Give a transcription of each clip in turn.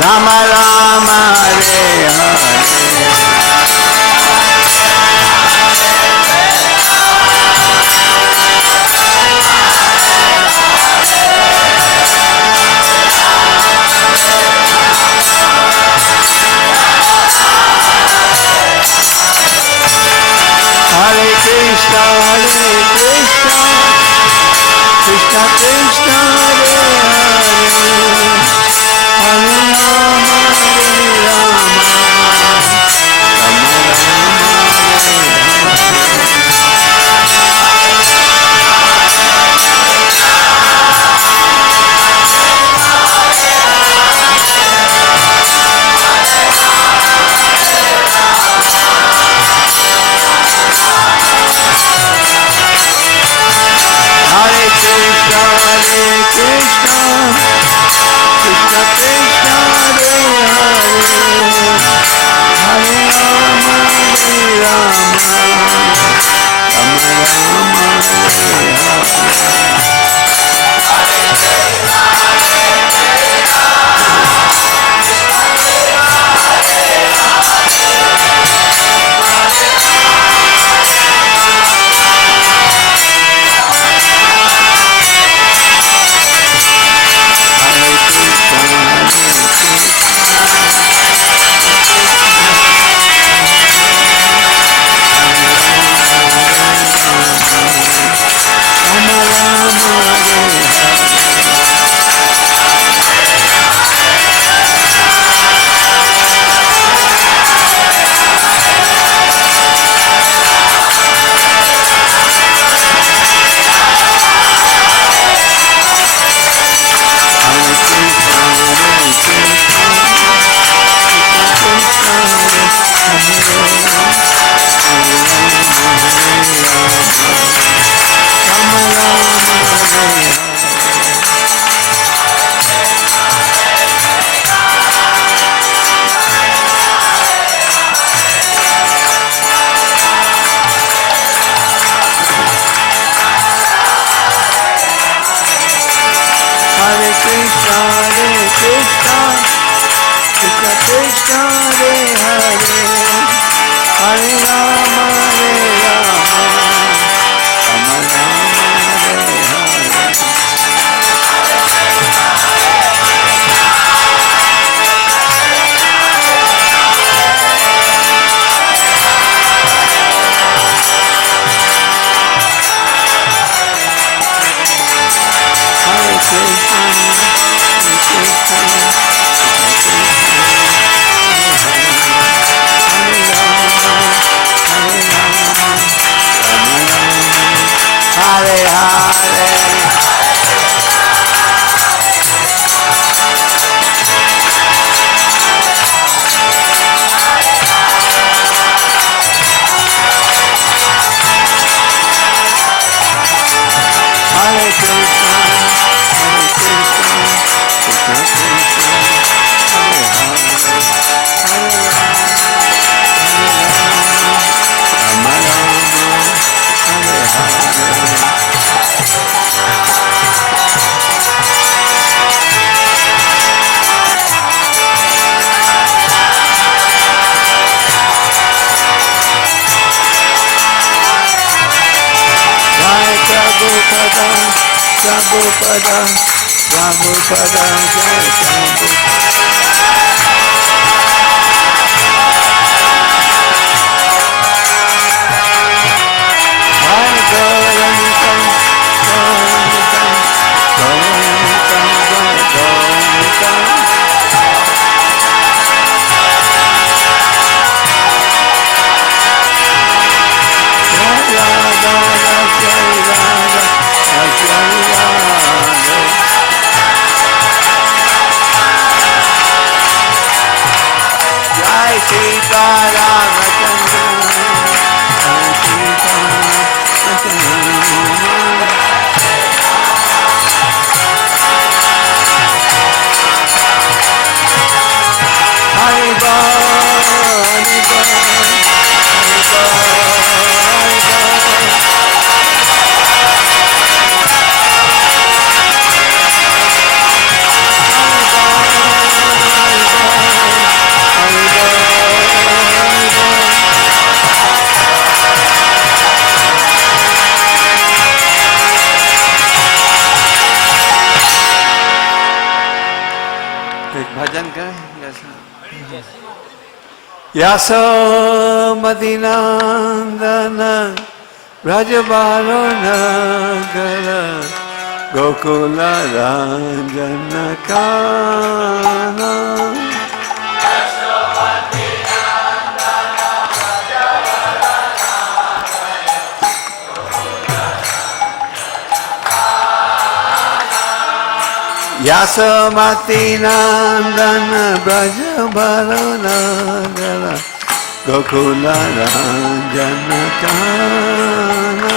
Rama Rama Hare Hare Yasomati Nandana Brajabalo Nagara Gokula Ranjanakana Yasamati Nandana Brajabalo Nagara Gokula Ranjanakana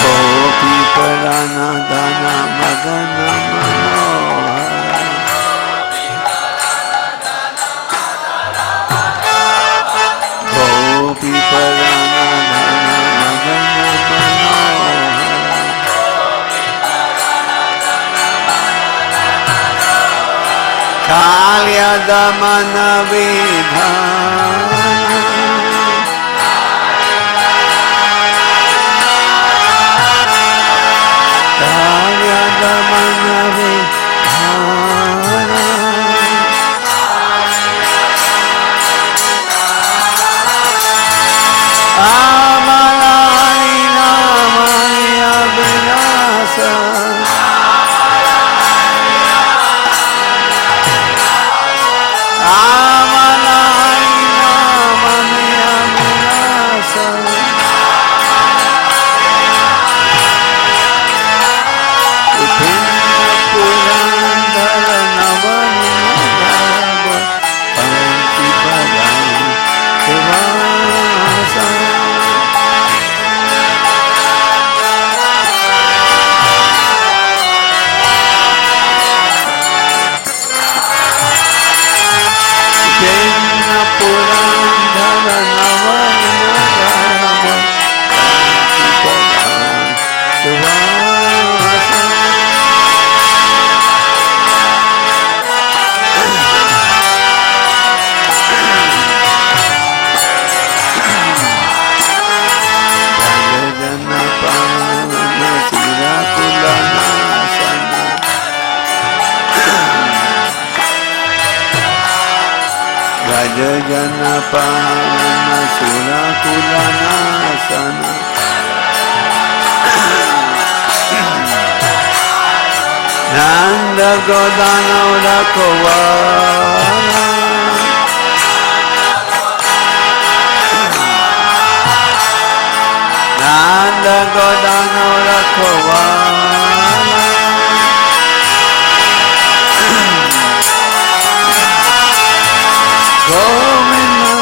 Gopi Parana Dana Madana Manohara Gopi Parana Dana Madana Manohara Kalya Damana Vidhana Kalya Damana Vidhana Amalai Namaya Vinasa Amalai Namaya Vinasa Upinna Purandara Navanindara Panti Padam Devasa Upinna Purandara Navanindara Panti Padam Devasa Janapana Sirakulanasana Raja Janapana Sirakulanasana Nanda Godana Urakovala Nanda Godana Urakovala Govinda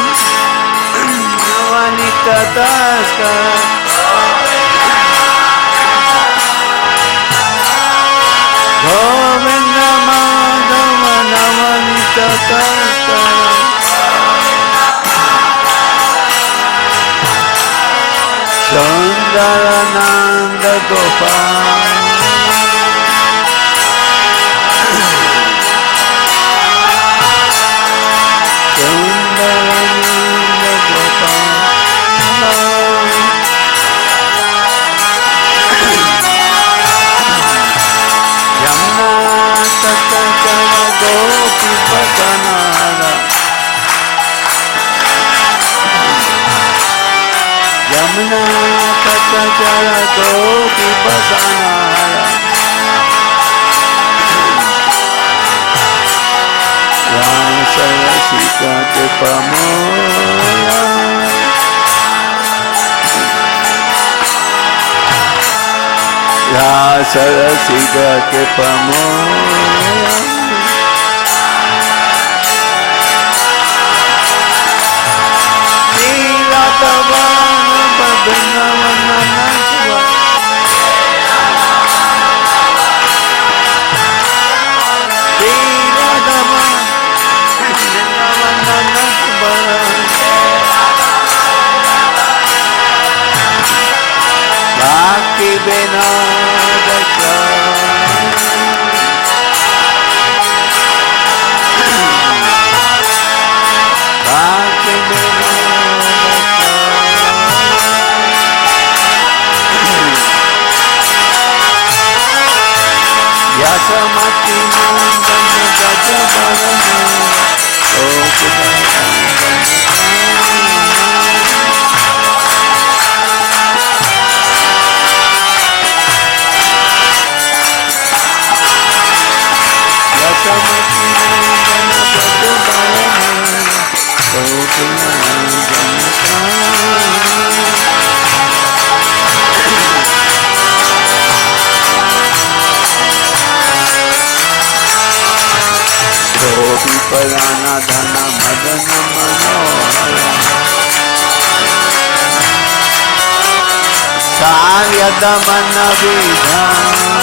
Navanita Taska Govinda Madhava Navanita Taska Sundarananda Gopal Sundarananda Gopal Yamuna Tattara Gopi Patanara Yamuna Tattara Gopi Patanara Rasarasika Pamola Rasarasika Pamola Nilatavana Padmanavana Bhakti Vinodaka Bhakti Vinodaka Yashamati Nandana Braja Balamura Yashamati Nandana Braja Balamura Gopi Parana Dhana Madana Manohara Saryada Mana Vidhana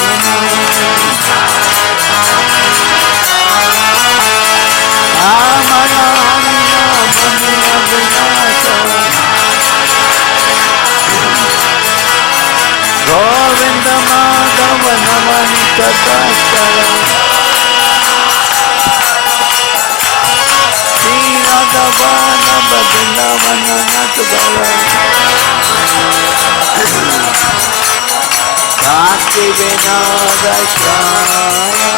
Amanamya Manya Vinasa Govinda Madhava Namanita Tastara Radhavana Bhadravana Natbala Bhakti Vinoda Shaya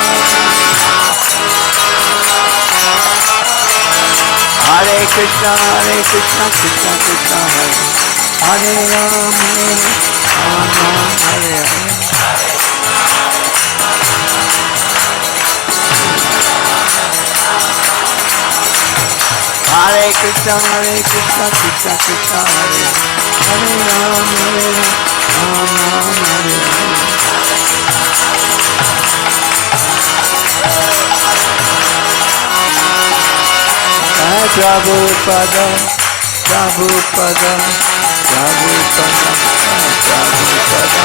Hare Krishna Krishna Krishna Hare Ram Ram Hare Hare Hare Krishna Krishna Krishna Hare Hare Ram Ram Hare Hare Prabhupada Prabhupada Prabhupada Prabhupada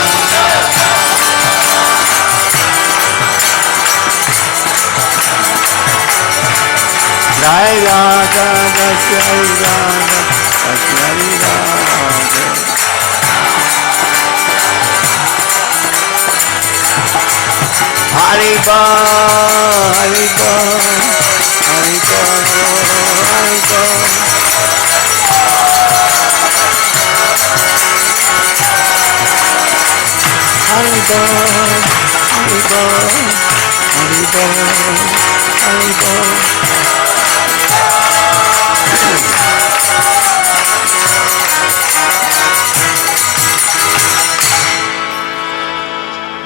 Jai Radha Jai Radha Jai Radha Haribo Haribo Haribo Haribo Haribo Haribo Haribo Haribo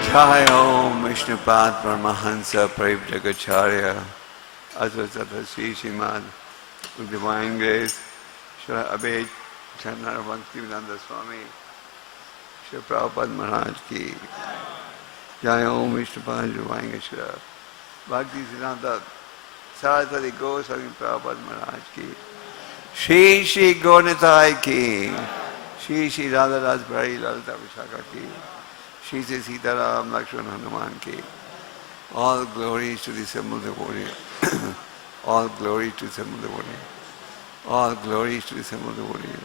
Jai Om Vishnupad Paramahansa Parivjagacharya Advaita Sri Srimad with Divine Grace Shri Abhay Chandra Bhaktivedanta Swami Shri Prabhupada Maharaj Ki Jai Om Vishnupad Divine Grace Shri Bhakti Siddhanta Saraswati Goswami Prabhupada Maharaj Ki Shri Shri Gaurnitai Ki Shri Shri Radha Ras Bhari Lalita Vishaka Ki Shri Shri Sitaram Lakshman Hanuman Ki. All glories to the Simple Devotee. All glory to Simple Devotee. All glories to the Simple Devotee.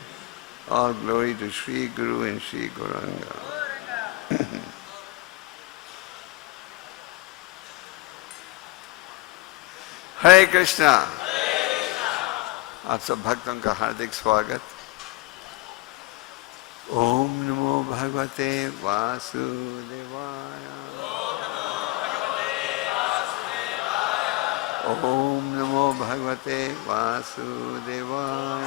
All glory to Sri Guru and Sri Gauranga. Hare Krishna. आप सब भक्तों का हार्दिक स्वागत. ओम नमो भगवते वासुदेवाय. ओम नमो भगवते वासुदेवाय.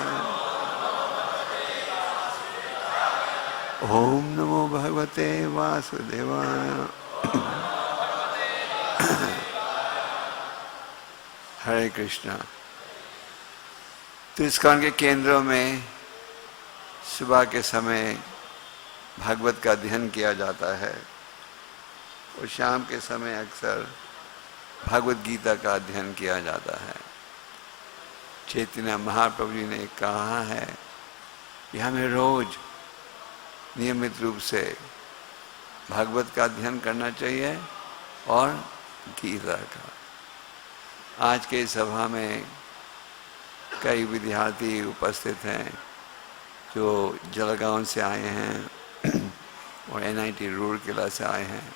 ओम नमो भगवते वासुदेवाय. हरे कृष्णा. तो इस्कॉन के केंद्रों में सुबह के समय भागवत का अध्ययन किया जाता है और शाम के समय अक्सर भागवत गीता का अध्ययन किया जाता है. चैतन्य महाप्रभु जी ने कहा है कि हमें रोज नियमित रूप से भागवत का अध्ययन करना चाहिए और गीता का. आज के सभा में कई विद्यार्थी उपस्थित हैं जो जलगांव से आए हैं और NIT रूरकेला से आए हैं.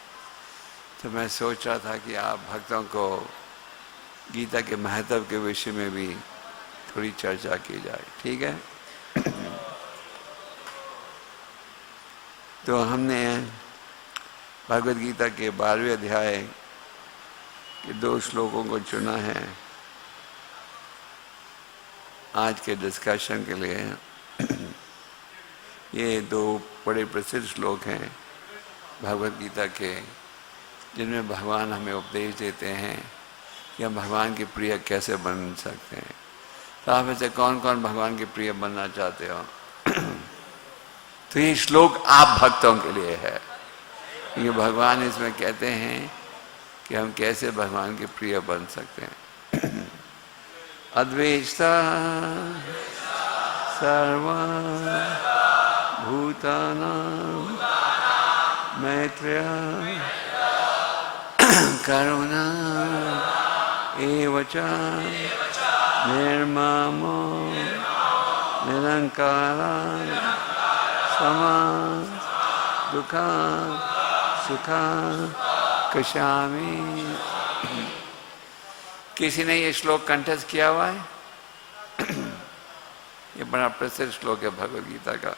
तो मैं सोच रहा था कि आप भक्तों को गीता के महत्व के विषय में भी थोड़ी चर्चा की जाए. ठीक है. तो हमने भगवद गीता के 12वें अध्याय कि 2 श्लोकों को चुना है आज के डिस्कशन के लिए। ये 2 बड़े प्रसिद्ध श्लोक हैं भगवद गीता के, जिनमें भगवान हमें उपदेश देते हैं कि हम भगवान के प्रिय कैसे बन सकते हैं। तो आप में से कौन कौन भगवान के प्रिय बनना चाहते हो? तो ये श्लोक आप भक्तों के लिए है। ये भगवान इसमें कहते हैं कि हम कैसे भगवान के प्रिय बन सकते हैं। अद्वेष्टा सर्व भूतानां मैत्रेय करुणा एव च निर्ममो निरंकारा समा दुखा सुखा कशामि। किसी ने ये श्लोक कंठस्थ किया हुआ है? ये बड़ा प्रसिद्ध श्लोक है भगवद गीता का।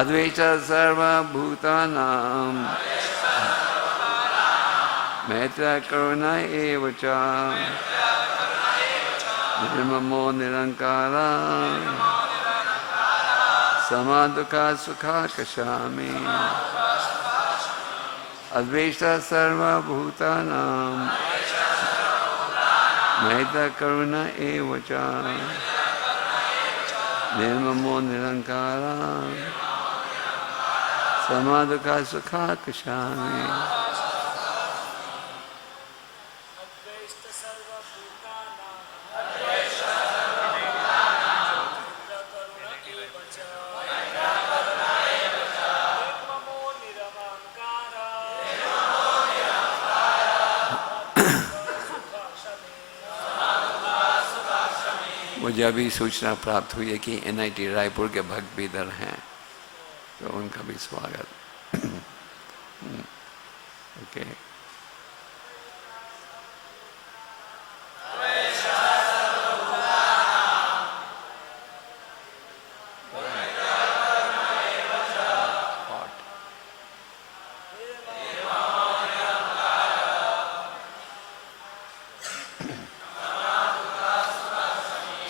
अद्वैत सर्वभूतानां मैत्री करुणा एव च निर्ममो निरंकारा समा दुखा सुखा कशामि। अद्वैत सर्वभूतानां मैत्री करुणा एव च निर्ममो निरंकारा समा दुखा सुखा कशामि। मुझे अभी सूचना प्राप्त हुई है कि NIT रायपुर के भक्त भी इधर हैं, तो उनका भी स्वागत। ओके।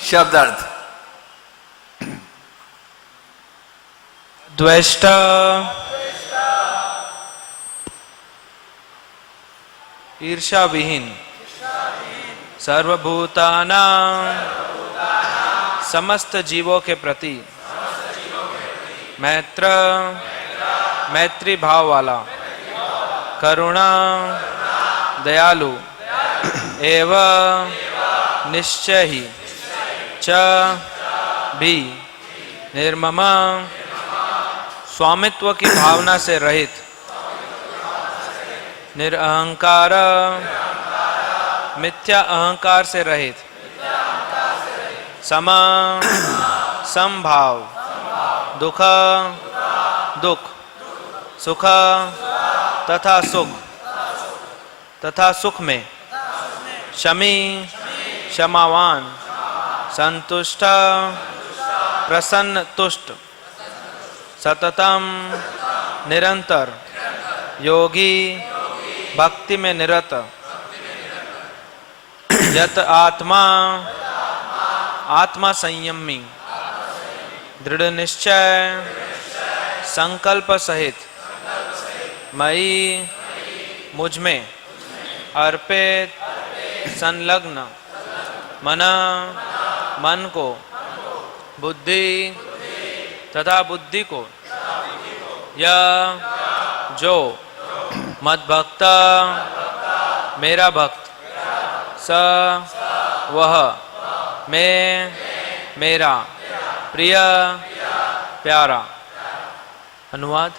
शब्दार्थ। द्वेष्टा ईर्ष्या विहीन सर्वभूतानां समस्त जीवों के प्रति मैत्री भाव वाला, करुणा दयालु एवं निश्चय ही च भी निर्मम स्वामित्व की भावना से रहित, निरअहंकार मिथ्या अहंकार से रहित, समभाव दुख सुख तथा सुख में क्षमावान संतुष्ट प्रसन्न तुष्ट सततम निरंतर योगी भक्ति में निरत, यत आत्मा संयमी दृढ़ निश्चय संकल्प सहित मई मुझ में अर्पित संलग्न मन को बुद्धि तथा बुद्धि को यह जो मद भक्त मेरा भक्त स वह मैं मेरा प्रिय प्यारा। अनुवाद।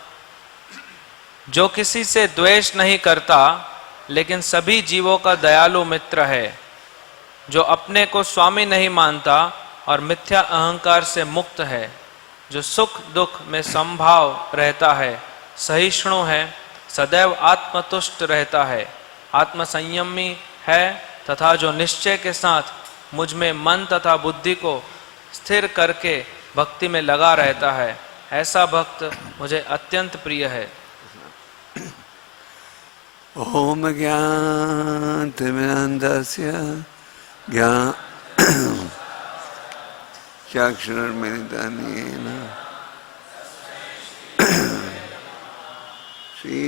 जो किसी से द्वेष नहीं करता लेकिन सभी जीवों का दयालु मित्र है, जो अपने को स्वामी नहीं मानता और मिथ्या अहंकार से मुक्त है, जो सुख दुख में समभाव रहता है, सहिष्णु है, सदैव आत्मतुष्ट रहता है, आत्मसंयमी है तथा जो निश्चय के साथ मुझ में मन तथा बुद्धि को स्थिर करके भक्ति में लगा रहता है, ऐसा भक्त मुझे अत्यंत प्रिय है। ओम ज्ञानतिमिरान्धस्य चक्षुरुन्मिलितं श्री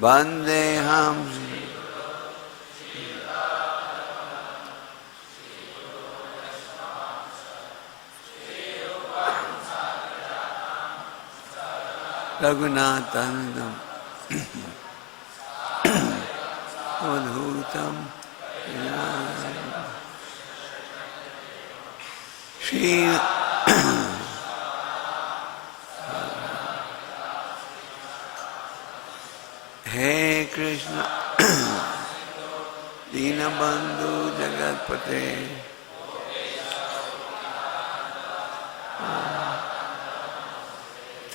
वन्देऽहं रघुनाथानन्दं अवधूतं श्री हे कृष्ण दीनबंधु जगतपते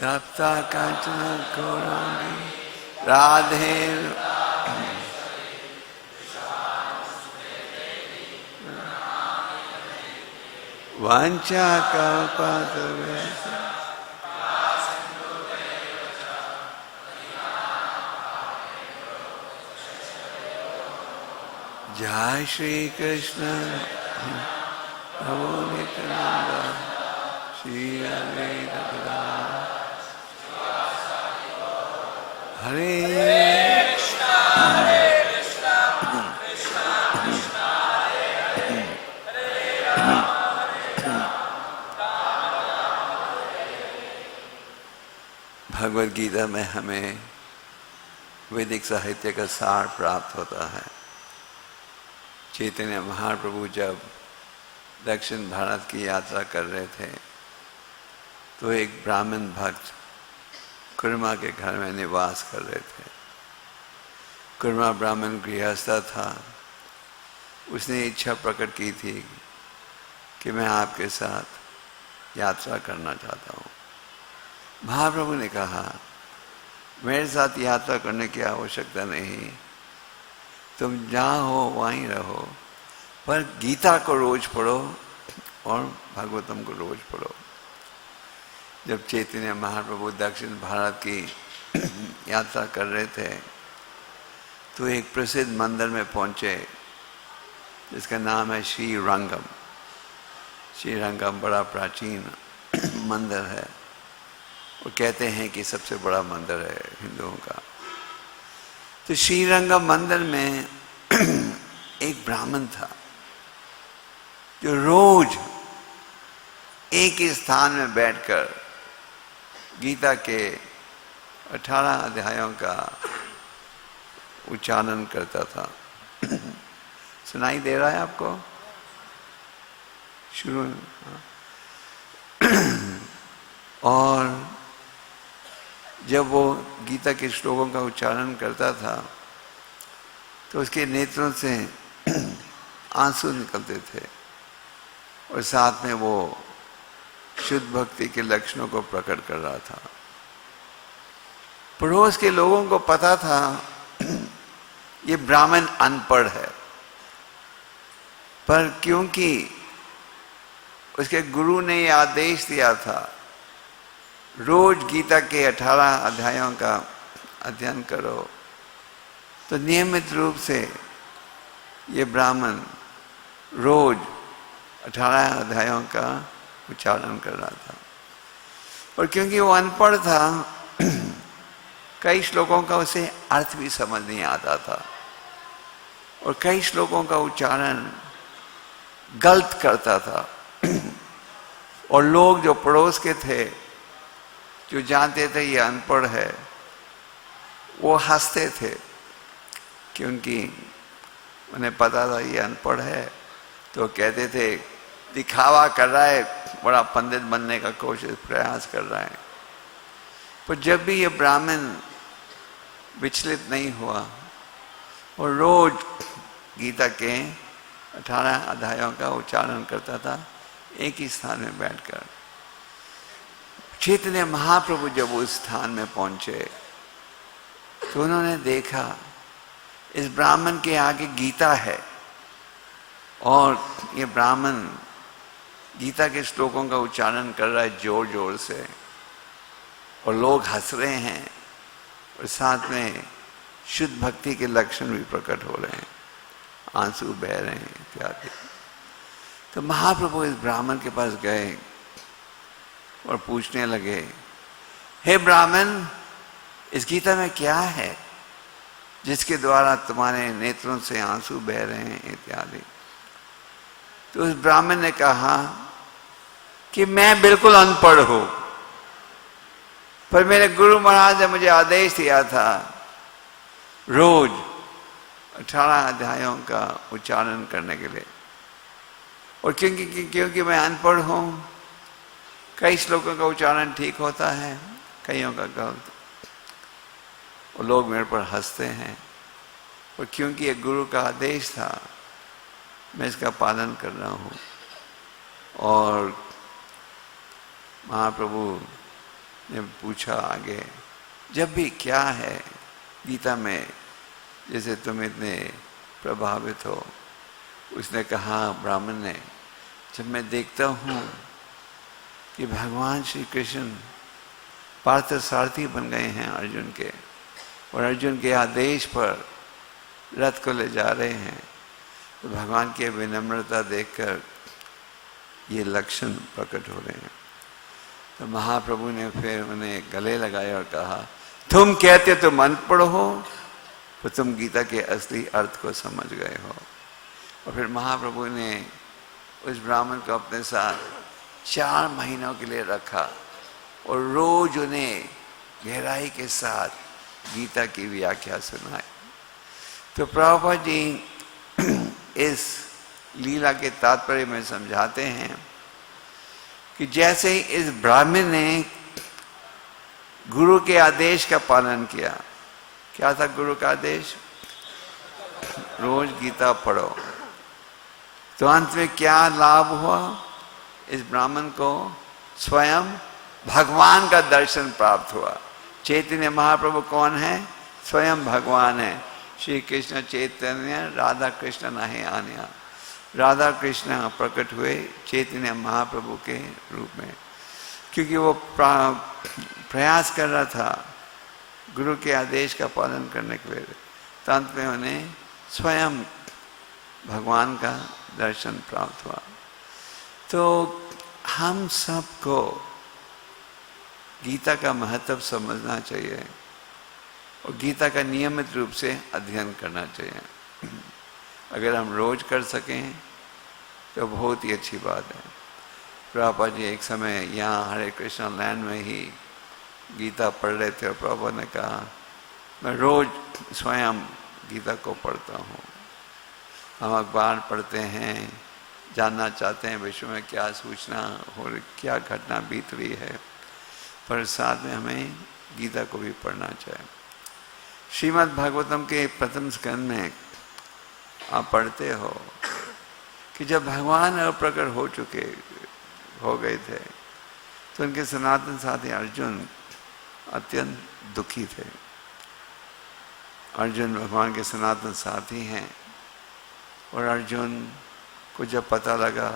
तप्ता कांचन गौरांगी राधे वांछा कल्पतरुभ्यश्च जय श्री कृष्ण प्रभु नित्यानंद श्री अद्वैत हरे भगवद गीता में हमें वैदिक साहित्य का सार प्राप्त होता है। चैतन्य महाप्रभु जब दक्षिण भारत की यात्रा कर रहे थे तो एक ब्राह्मण भक्त कुर्मा के घर में निवास कर रहे थे। कुर्मा ब्राह्मण गृहस्थ था। उसने इच्छा प्रकट की थी कि मैं आपके साथ यात्रा करना चाहता हूँ। महाप्रभु ने कहा मेरे साथ यात्रा करने की आवश्यकता नहीं, तुम जहाँ हो वहीं रहो, पर गीता को रोज पढ़ो और भागवतम को रोज पढ़ो। जब चैतन्य महाप्रभु दक्षिण भारत की यात्रा कर रहे थे तो एक प्रसिद्ध मंदिर में पहुंचे जिसका नाम है श्री रंगम। श्री रंगम बड़ा प्राचीन मंदिर है और कहते हैं कि सबसे बड़ा मंदिर है हिंदुओं का। तो श्रीरंगम मंदिर में एक ब्राह्मण था जो रोज एक ही स्थान में बैठकर गीता के 18 अध्यायों का उच्चारण करता था। सुनाई दे रहा है आपको? शुरू और जब वो गीता के श्लोकों का उच्चारण करता था तो उसके नेत्रों से आंसू निकलते थे और साथ में वो शुद्ध भक्ति के लक्षणों को प्रकट कर रहा था। पड़ोस के लोगों को पता था ये ब्राह्मण अनपढ़ है, पर क्योंकि उसके गुरु ने ये आदेश दिया था रोज गीता के 18 अध्यायों का अध्ययन करो, तो नियमित रूप से ये ब्राह्मण रोज 18 अध्यायों का उच्चारण कर रहा था। और क्योंकि वो अनपढ़ था कई श्लोकों का उसे अर्थ भी समझ नहीं आता था और कई श्लोकों का उच्चारण गलत करता था। और लोग जो पड़ोस के थे जो जानते थे ये अनपढ़ है वो हंसते थे क्योंकि उन्हें पता था ये अनपढ़ है। तो कहते थे दिखावा कर रहा है, बड़ा पंडित बनने का कोशिश प्रयास कर रहा है। पर जब भी ये ब्राह्मण विचलित नहीं हुआ और रोज गीता के 18 अध्यायों का उच्चारण करता था एक ही स्थान में बैठकर। चैतन्य महाप्रभु जब उस स्थान में पहुंचे तो उन्होंने देखा इस ब्राह्मण के आगे गीता है और ये ब्राह्मण गीता के श्लोकों का उच्चारण कर रहा है जोर जोर से, और लोग हंस रहे हैं, और साथ में शुद्ध भक्ति के लक्षण भी प्रकट हो रहे हैं, आंसू बह रहे हैं इत्यादि। तो महाप्रभु इस ब्राह्मण के पास गए और पूछने लगे, हे ब्राह्मण, इस गीता में क्या है जिसके द्वारा तुम्हारे नेत्रों से आंसू बह रहे हैं इत्यादि। तो उस ब्राह्मण ने कहा कि मैं बिल्कुल अनपढ़ हूं, पर मेरे गुरु महाराज ने मुझे आदेश दिया था रोज 18 अध्यायों का उच्चारण करने के लिए, और क्योंकि मैं अनपढ़ हूं, कई श्लोकों का उच्चारण ठीक होता है, कईयों का गलत, और लोग मेरे पर हंसते हैं, और क्योंकि ये गुरु का आदेश था मैं इसका पालन कर रहा हूं। और महाप्रभु ने पूछा आगे, जब भी क्या है गीता में जैसे तुम इतने प्रभावित हो। उसने कहा, ब्राह्मण ने, जब मैं देखता हूँ कि भगवान श्री कृष्ण पार्थ सारथी बन गए हैं अर्जुन के, और अर्जुन के आदेश पर रथ को ले जा रहे हैं, तो भगवान की विनम्रता देखकर ये लक्षण प्रकट हो रहे हैं। तो महाप्रभु ने फिर उन्हें गले लगाया और कहा, तुम कहते तुम अनपढ़ हो, तो तुम गीता के असली अर्थ को समझ गए हो। और फिर महाप्रभु ने उस ब्राह्मण को अपने साथ 4 महीनों के लिए रखा, और रोज उन्हें गहराई के साथ गीता की व्याख्या सुनाई। तो प्रभुपाद जी इस लीला के तात्पर्य में समझाते हैं कि जैसे ही इस ब्राह्मण ने गुरु के आदेश का पालन किया, क्या था गुरु का आदेश? रोज गीता पढ़ो। तो अंत में क्या लाभ हुआ? इस ब्राह्मण को स्वयं भगवान का दर्शन प्राप्त हुआ। चैतन्य महाप्रभु कौन है? स्वयं भगवान है। श्री कृष्ण चैतन्य राधा कृष्ण नहीं आन्या। राधा कृष्ण प्रकट हुए चैतन्य महाप्रभु के रूप में, क्योंकि वो प्रयास कर रहा था गुरु के आदेश का पालन करने के लिए। तो अंत में उन्हें स्वयं भगवान का दर्शन प्राप्त हुआ। तो हम सबको गीता का महत्व समझना चाहिए और गीता का नियमित रूप से अध्ययन करना चाहिए। अगर हम रोज कर सकें तो बहुत ही अच्छी बात है। प्रभुपाद जी एक समय यहाँ हरे कृष्ण लैंड में ही गीता पढ़ रहे थे, और प्रभुपाद ने कहा, मैं रोज स्वयं गीता को पढ़ता हूँ। हम अखबार पढ़ते हैं, जानना चाहते हैं विश्व में क्या सूचना हो, क्या घटना बीत रही है, पर साथ में हमें गीता को भी पढ़ना चाहिए। श्रीमद् भागवतम के प्रथम स्कंद में आप पढ़ते हो कि जब भगवान अप्रकट हो गए थे, तो उनके सनातन साथी अर्जुन अत्यंत दुखी थे। अर्जुन भगवान के सनातन साथी हैं, और अर्जुन को जब पता लगा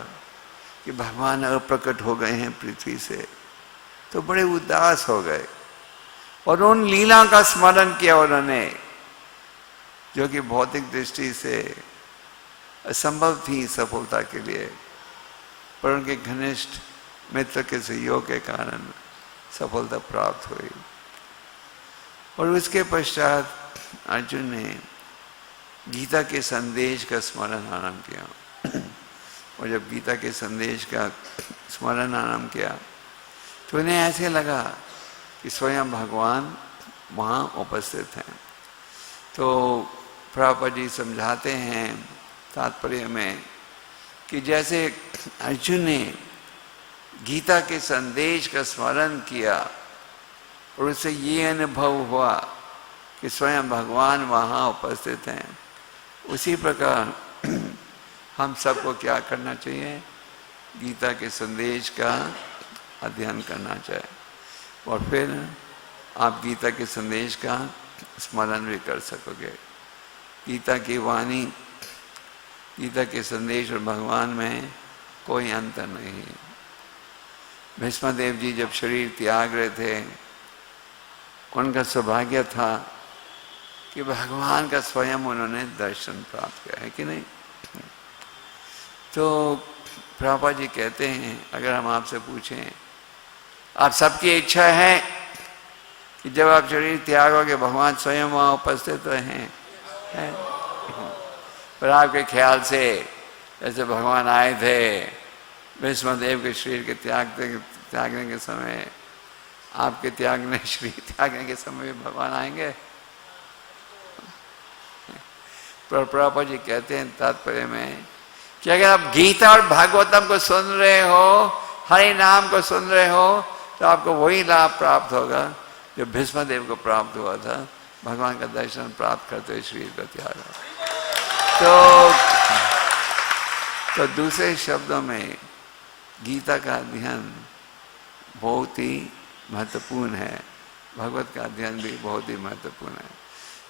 कि भगवान अप्रकट हो गए हैं पृथ्वी से, तो बड़े उदास हो गए, और उन लीला का स्मरण किया उन्होंने, जो कि भौतिक दृष्टि से असंभव थी सफलता के लिए, पर उनके घनिष्ठ मित्र के सहयोग के कारण सफलता प्राप्त हुई। और उसके पश्चात अर्जुन ने गीता के संदेश का स्मरण आरंभ किया। और जब गीता के संदेश का स्मरण आरंभ किया, तो उन्हें ऐसे लगा कि स्वयं भगवान वहाँ उपस्थित हैं। तो प्रभुपाद जी समझाते हैं तात्पर्य में कि जैसे अर्जुन ने गीता के संदेश का स्मरण किया और उससे ये अनुभव हुआ कि स्वयं भगवान वहाँ उपस्थित हैं, उसी प्रकार हम सबको क्या करना चाहिए? गीता के संदेश का अध्ययन करना चाहिए, और फिर आप गीता के संदेश का स्मरण भी कर सकोगे। गीता की वाणी गीता के संदेश और भगवान में कोई अंतर नहीं है। भीष्मदेव जी जब शरीर त्याग रहे थे, उनका सौभाग्य था कि भगवान का स्वयं उन्होंने दर्शन प्राप्त किया है कि नहीं। तो प्रभुपाद जी कहते हैं, अगर हम आपसे पूछें, आप सबकी इच्छा है कि जब आप शरीर त्यागोगे भगवान स्वयं वहाँ उपस्थित हैं है? पर आपके ख्याल से जैसे भगवान आए थे भीष्मदेव के शरीर के त्यागने के समय, आपके शरीर त्यागने के समय भी भगवान आएंगे? पर प्रभुपाद जी कहते हैं तात्पर्य में कि अगर आप गीता और भागवतम को सुन रहे हो, हरि नाम को सुन रहे हो, तो आपको वही लाभ प्राप्त होगा जो भीष्मदेव को प्राप्त हुआ था, भगवान का दर्शन प्राप्त करते हुए शरीर का त्याग। तो दूसरे शब्दों में गीता का अध्ययन बहुत ही महत्वपूर्ण है, भगवत का अध्ययन भी बहुत ही महत्वपूर्ण है।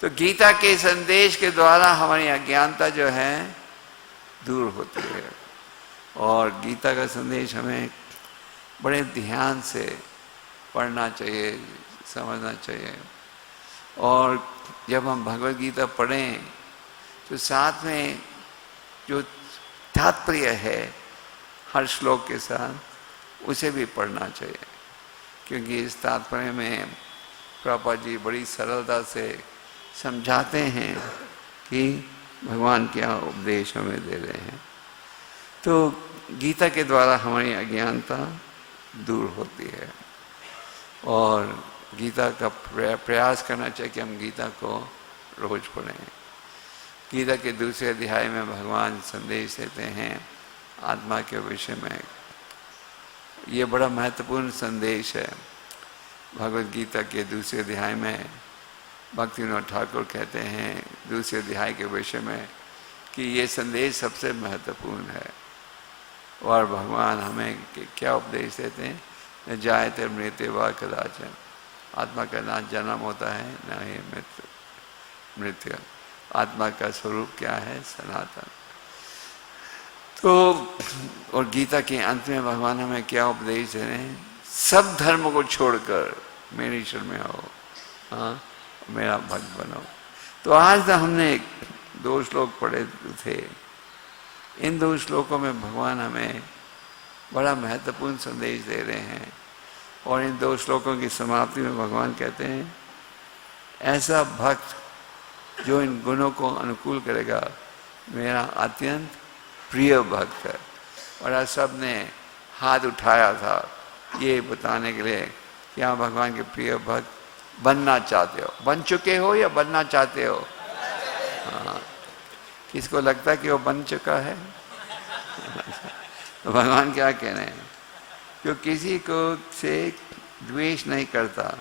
तो गीता के संदेश के द्वारा हमारी अज्ञानता जो है दूर होती है, और गीता का संदेश हमें बड़े ध्यान से पढ़ना चाहिए, समझना चाहिए। और जब हम भगवत गीता पढ़ें तो साथ में जो तात्पर्य है हर श्लोक के साथ उसे भी पढ़ना चाहिए, क्योंकि इस तात्पर्य में प्रभुपाद जी बड़ी सरलता से समझाते हैं कि भगवान क्या उपदेश हमें दे रहे हैं। तो गीता के द्वारा हमारी अज्ञानता दूर होती है, और गीता का प्रयास करना चाहिए कि हम गीता को रोज पढ़ें। गीता के दूसरे अध्याय में भगवान संदेश देते हैं आत्मा के विषय में। ये बड़ा महत्वपूर्ण संदेश है। भगवत गीता के दूसरे अध्याय में भक्तिविनोद ठाकुर कहते हैं दूसरे अध्याय के विषय में कि ये संदेश सबसे महत्वपूर्ण है, और भगवान हमें क्या उपदेश देते हैं, न जायते मृत्य व कदाचन, आत्मा का ना जन्म होता है न ही मृत्यु, आत्मा का स्वरूप क्या है, सनातन। तो और गीता के अंत में भगवान हमें क्या उपदेश दे रहे हैं, सब धर्म को छोड़कर मेरी शरण में आओ, हाँ मेरा भक्त बनो। तो आज हमने 2 श्लोक पढ़े थे। इन 2 श्लोकों में भगवान हमें बड़ा महत्वपूर्ण संदेश दे रहे हैं, और इन 2 श्लोकों की समाप्ति में भगवान कहते हैं ऐसा भक्त जो इन गुणों को अनुकूल करेगा मेरा अत्यंत प्रिय भक्त है। और आज सब ने हाथ उठाया था ये बताने के लिए कि आप भगवान के प्रिय भक्त बनना चाहते हो, बन चुके हो या बनना चाहते हो? हाँ, किसको लगता है कि वो बन चुका है? तो भगवान क्या कह रहे हैं, जो किसी को से द्वेष नहीं करता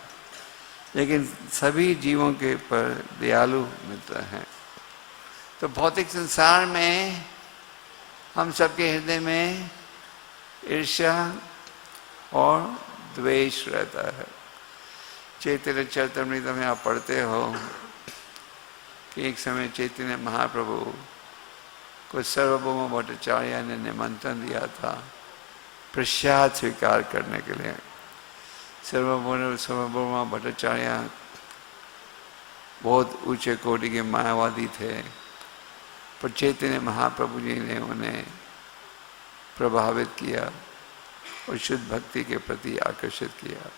लेकिन सभी जीवों के पर दयालु मित्र हैं। तो भौतिक संसार में हम सबके हृदय में ईर्ष्या और द्वेष रहता है। चैतन्य चरितामृत में आप पढ़ते हो कि एक समय चैतन्य महाप्रभु को सार्वभौम भट्टाचार्य ने निमंत्रण दिया था प्रसाद स्वीकार करने के लिए। सार्वभौम भट्टाचार्य बहुत ऊंचे कोटि के मायावादी थे, पर चैतन्य महाप्रभु जी ने उन्हें प्रभावित किया और शुद्ध भक्ति के प्रति आकर्षित किया।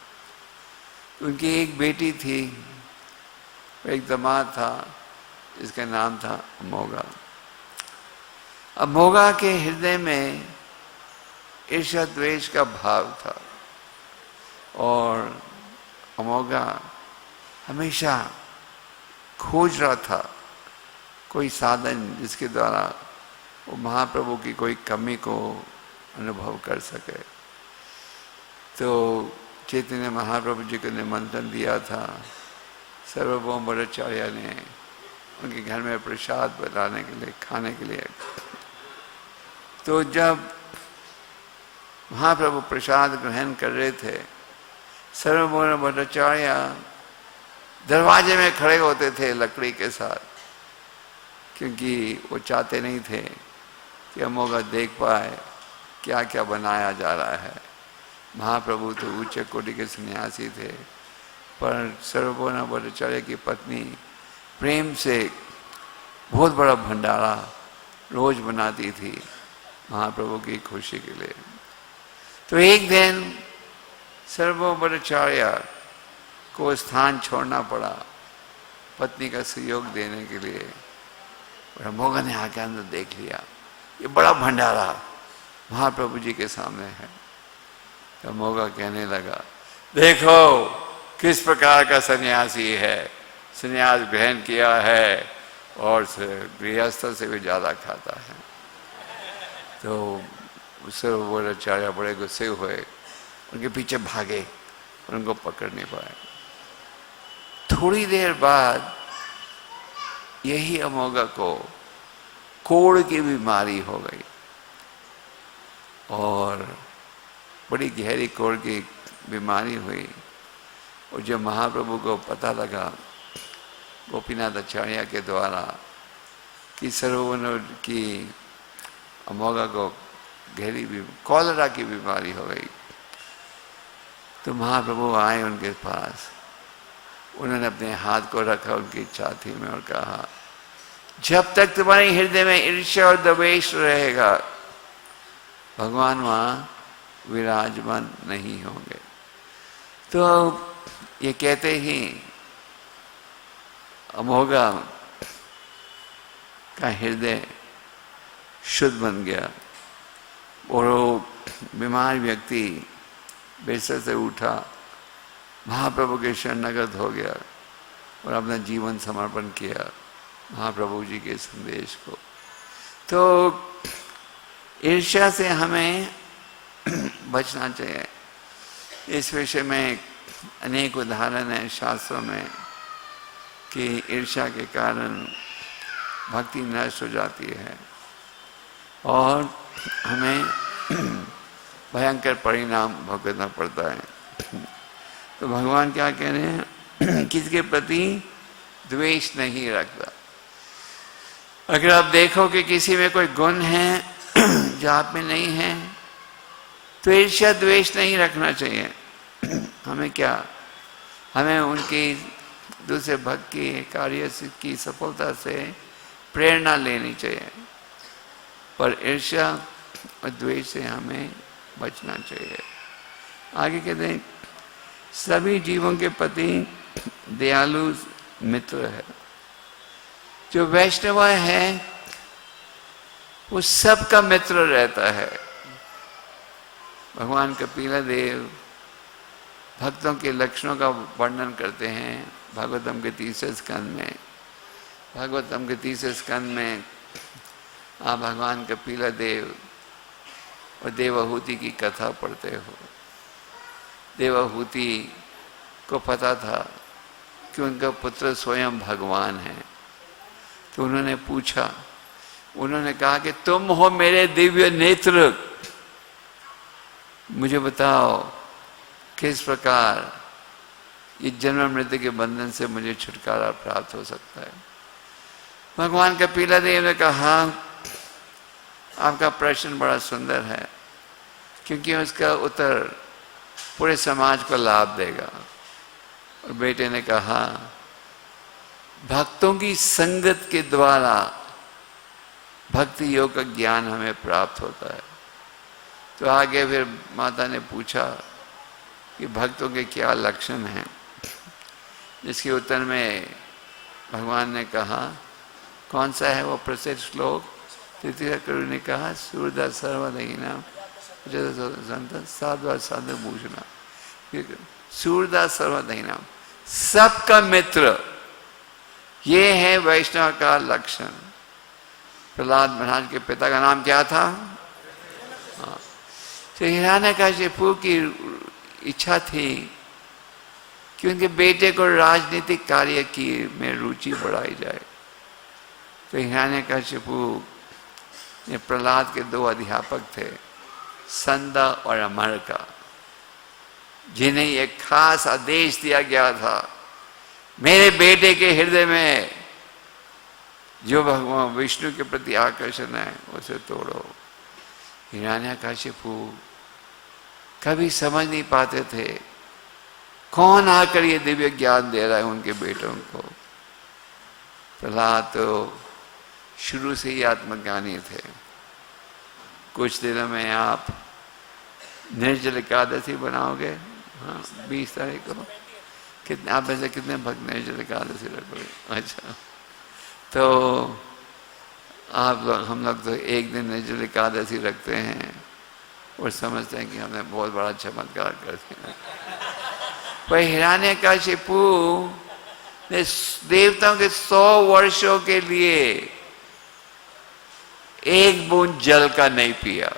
उनकी एक बेटी थी, एक दामाद था जिसका नाम था अमोघा। अमोघा के हृदय में ईर्ष्या द्वेष का भाव था, और अमोघा हमेशा खोज रहा था कोई साधन जिसके द्वारा वो महाप्रभु की कोई कमी को अनुभव कर सके। तो चैतन्य महाप्रभु जी को निमंत्रण दिया था सार्वभौम भट्टाचार्य ने उनके घर में प्रसाद बनाने के लिए, खाने के लिए। तो जब महाप्रभु प्रसाद ग्रहण कर रहे थे, सार्वभौम भट्टाचार्य दरवाजे में खड़े होते थे लकड़ी के साथ, क्योंकि वो चाहते नहीं थे कि अमोघा देख पाए क्या क्या बनाया जा रहा है। महाप्रभु तो उच्च कोटि के सन्यासी थे, पर सर्वभौम भट्टाचार्य की पत्नी प्रेम से बहुत बड़ा भंडारा रोज बनाती थी महाप्रभु की खुशी के लिए। तो एक दिन सर्वभौम भट्टाचार्य को स्थान छोड़ना पड़ा पत्नी का सहयोग देने के लिए। और अमोघा ने आके अंदर देख लिया, ये बड़ा भंडारा महाप्रभु जी के सामने है। तो अमोघा कहने लगा, देखो किस प्रकार का सन्यासी है, सन्यास ग्रहण किया है और गृहस्थ से भी ज्यादा खाता है। तो उससे वो आचार्य बड़े गुस्से हुए, उनके पीछे भागे और उनको पकड़ नहीं पाए। थोड़ी देर बाद यही अमोघा को कोढ़ की बीमारी हो गई और बड़ी गहरी कोढ़ की बीमारी हुई। और जब महाप्रभु को पता लगा गोपीनाथ आचार्य के द्वारा कि सर्ववन की अमोघा को गहरी कॉलरा की बीमारी हो गई, तो महाप्रभु आए उनके पास। उन्होंने अपने हाथ को रखा उनकी छाती में और कहा, जब तक तुम्हारे हृदय में ईर्ष्या और द्वेष रहेगा भगवान वहां विराजमान नहीं होंगे। तो ये कहते ही अमोघा का हृदय शुद्ध बन गया और वो बीमार व्यक्ति बिस्तर से उठा, महाप्रभु के शरणागत हो गया और अपना जीवन समर्पण किया महाप्रभु जी के संदेश को। तो ईर्ष्या से हमें बचना चाहिए। इस विषय में अनेक उदाहरण हैं शास्त्रों में कि ईर्ष्या के कारण भक्ति नष्ट हो जाती है और हमें भयंकर परिणाम भुगतना पड़ता है। तो भगवान क्या कह रहे हैं, किसके प्रति द्वेष नहीं रखता। अगर आप देखो कि किसी में कोई गुण है जो आप में नहीं है तो ईर्ष्या द्वेष नहीं रखना चाहिए। हमें क्या, हमें उनकी दूसरे भक्त की कार्य की सफलता से प्रेरणा लेनी चाहिए, पर ईर्ष्या और द्वेष से हमें बचना चाहिए। आगे कहते हैं, सभी जीवों के प्रति दयालु मित्र है। जो वैष्णव है वो सबका मित्र रहता है। भगवान कपिलदेव भक्तों के लक्षणों का वर्णन करते हैं भागवतम के तीसरे स्कंद में। भागवतम के तीसरे स्कंद में आप भगवान कपिलदेव और देवहूति की कथा पढ़ते हो। देवहूति को पता था कि उनका पुत्र स्वयं भगवान है, तो उन्होंने पूछा, उन्होंने कहा कि तुम हो मेरे दिव्य नेत्र, मुझे बताओ किस प्रकार ये जन्म मृत्यु के बंधन से मुझे छुटकारा प्राप्त हो सकता है। भगवान कपिलदेव ने कहा, आपका प्रश्न बड़ा सुंदर है, क्योंकि उसका उत्तर पूरे समाज को लाभ देगा। और बेटे ने कहा, भक्तों की संगत के द्वारा भक्ति योग का ज्ञान हमें प्राप्त होता है। तो आगे फिर माता ने पूछा कि भक्तों के क्या लक्षण हैं, जिसके उत्तर में भगवान ने कहा, कौन सा है वो प्रसिद्ध श्लोक, तृतीय कवि ने कहा, सूरदा सर्वदयिना साधु साधु भूषणा। सूरदा सर्वदयिना, सबका मित्र, ये है वैष्णव का लक्षण। प्रहलाद महाराज के पिता का नाम क्या था? तो हिरण्यकशिपु की इच्छा थी कि उनके बेटे को राजनीतिक कार्य की में रुचि बढ़ाई जाए। तो हिरण्यकशिपु ने प्रहलाद के दो अध्यापक थे, संदा और अमर का, जिन्हें एक खास आदेश दिया गया था, मेरे बेटे के हृदय में जो भगवान विष्णु के प्रति आकर्षण है उसे तोड़ो। हिरण्यकशिपु कभी समझ नहीं पाते थे कौन आकर ये दिव्य ज्ञान दे रहा है उनके बेटों को। प्रहलाद तो शुरू से ही आत्मज्ञानी थे। कुछ दिनों में आप निर्जल एकादशी बनाओगे। हाँ, 20 तारीख को कितने आप में से कितने भक्त निर्जल एकादशी रखोगे? अच्छा, तो आप लोग हम लोग तो एक दिन निर्जल एकादशी रखते हैं और समझते हैं कि हमने बहुत बड़ा चमत्कार कर दिया। पर हिरण्यकशिपु ने देवताओं के 100 वर्षों के लिए एक बूंद जल का नहीं पिया।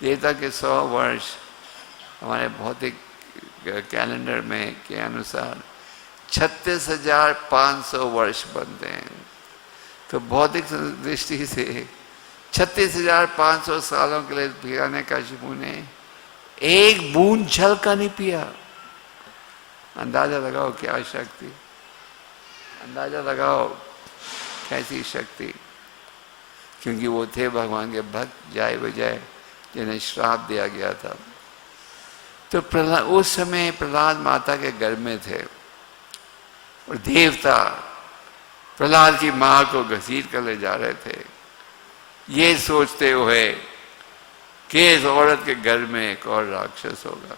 देवता के 100 वर्ष हमारे भौतिक कैलेंडर में के अनुसार 36,500 वर्ष बनते हैं। तो भौतिक दृष्टि से 36,500 सालों के लिए हिरण्यकशिपु ने एक बूंद जल का नहीं पिया। अंदाजा लगाओ क्या शक्ति, अंदाजा लगाओ कैसी शक्ति। क्योंकि वो थे भगवान के भक्त जाए बजाय जिन्हें श्राप दिया गया था। तो प्रहलाद उस समय प्रहलाद माता के गर्भ में थे और देवता प्रहलाद की मां को घसीट कर ले जा रहे थे, ये सोचते हुए कि इस औरत के गर्भ में एक और राक्षस होगा।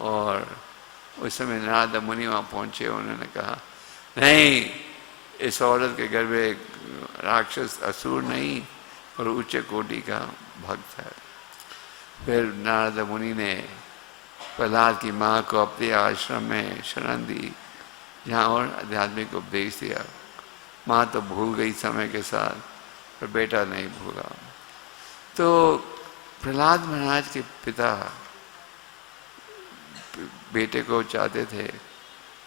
और उस समय नारद मुनि वहां पहुंचे। उन्होंने कहा नहीं, इस औरत के गर्भ में एक राक्षस असुर नहीं और उच्च कोटि का भक्त है। फिर नारद मुनि ने प्रहलाद की मां को अपने आश्रम में शरण दी, जहाँ और आध्यात्मिक उपदेश दिया। माँ तो भूल गई समय के साथ, पर बेटा नहीं भूला। तो प्रहलाद महाराज के पिता बेटे को चाहते थे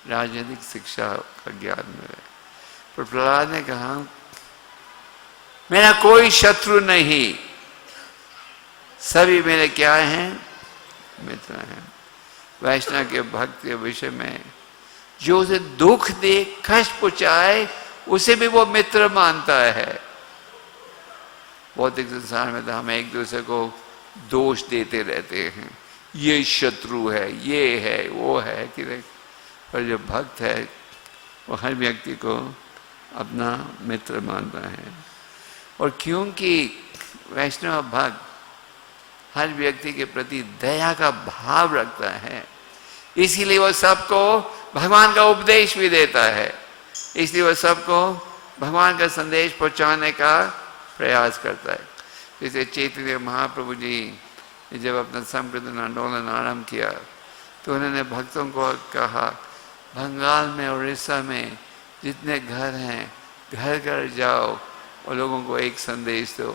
राजनीतिक शिक्षा का ज्ञान मिले, पर प्रहलाद ने कहा मेरा कोई शत्रु नहीं, सभी मेरे क्या हैं? मित्र हैं। वैष्णव के भक्त के विषय में जो उसे दुख दे, कष्ट पहुंचाए, उसे भी वो मित्र मानता है। भौतिक संसार में तो हम एक दूसरे को दोष देते रहते हैं, ये शत्रु है, ये है, वो है कि। पर जो भक्त है वो हर व्यक्ति को अपना मित्र मानता है। और क्योंकि वैष्णव भक्त हर व्यक्ति के प्रति दया का भाव रखता है, इसीलिए वो सबको भगवान का उपदेश भी देता है। इसलिए वो सबको भगवान का संदेश पहुंचाने का प्रयास करता है। जैसे चैतन्य महाप्रभु जी जब अपना संकीर्तन आंदोलन आरंभ किया तो उन्होंने भक्तों को कहा, बंगाल में, उड़ीसा में जितने घर हैं, घर घर जाओ और लोगों को एक संदेश दो,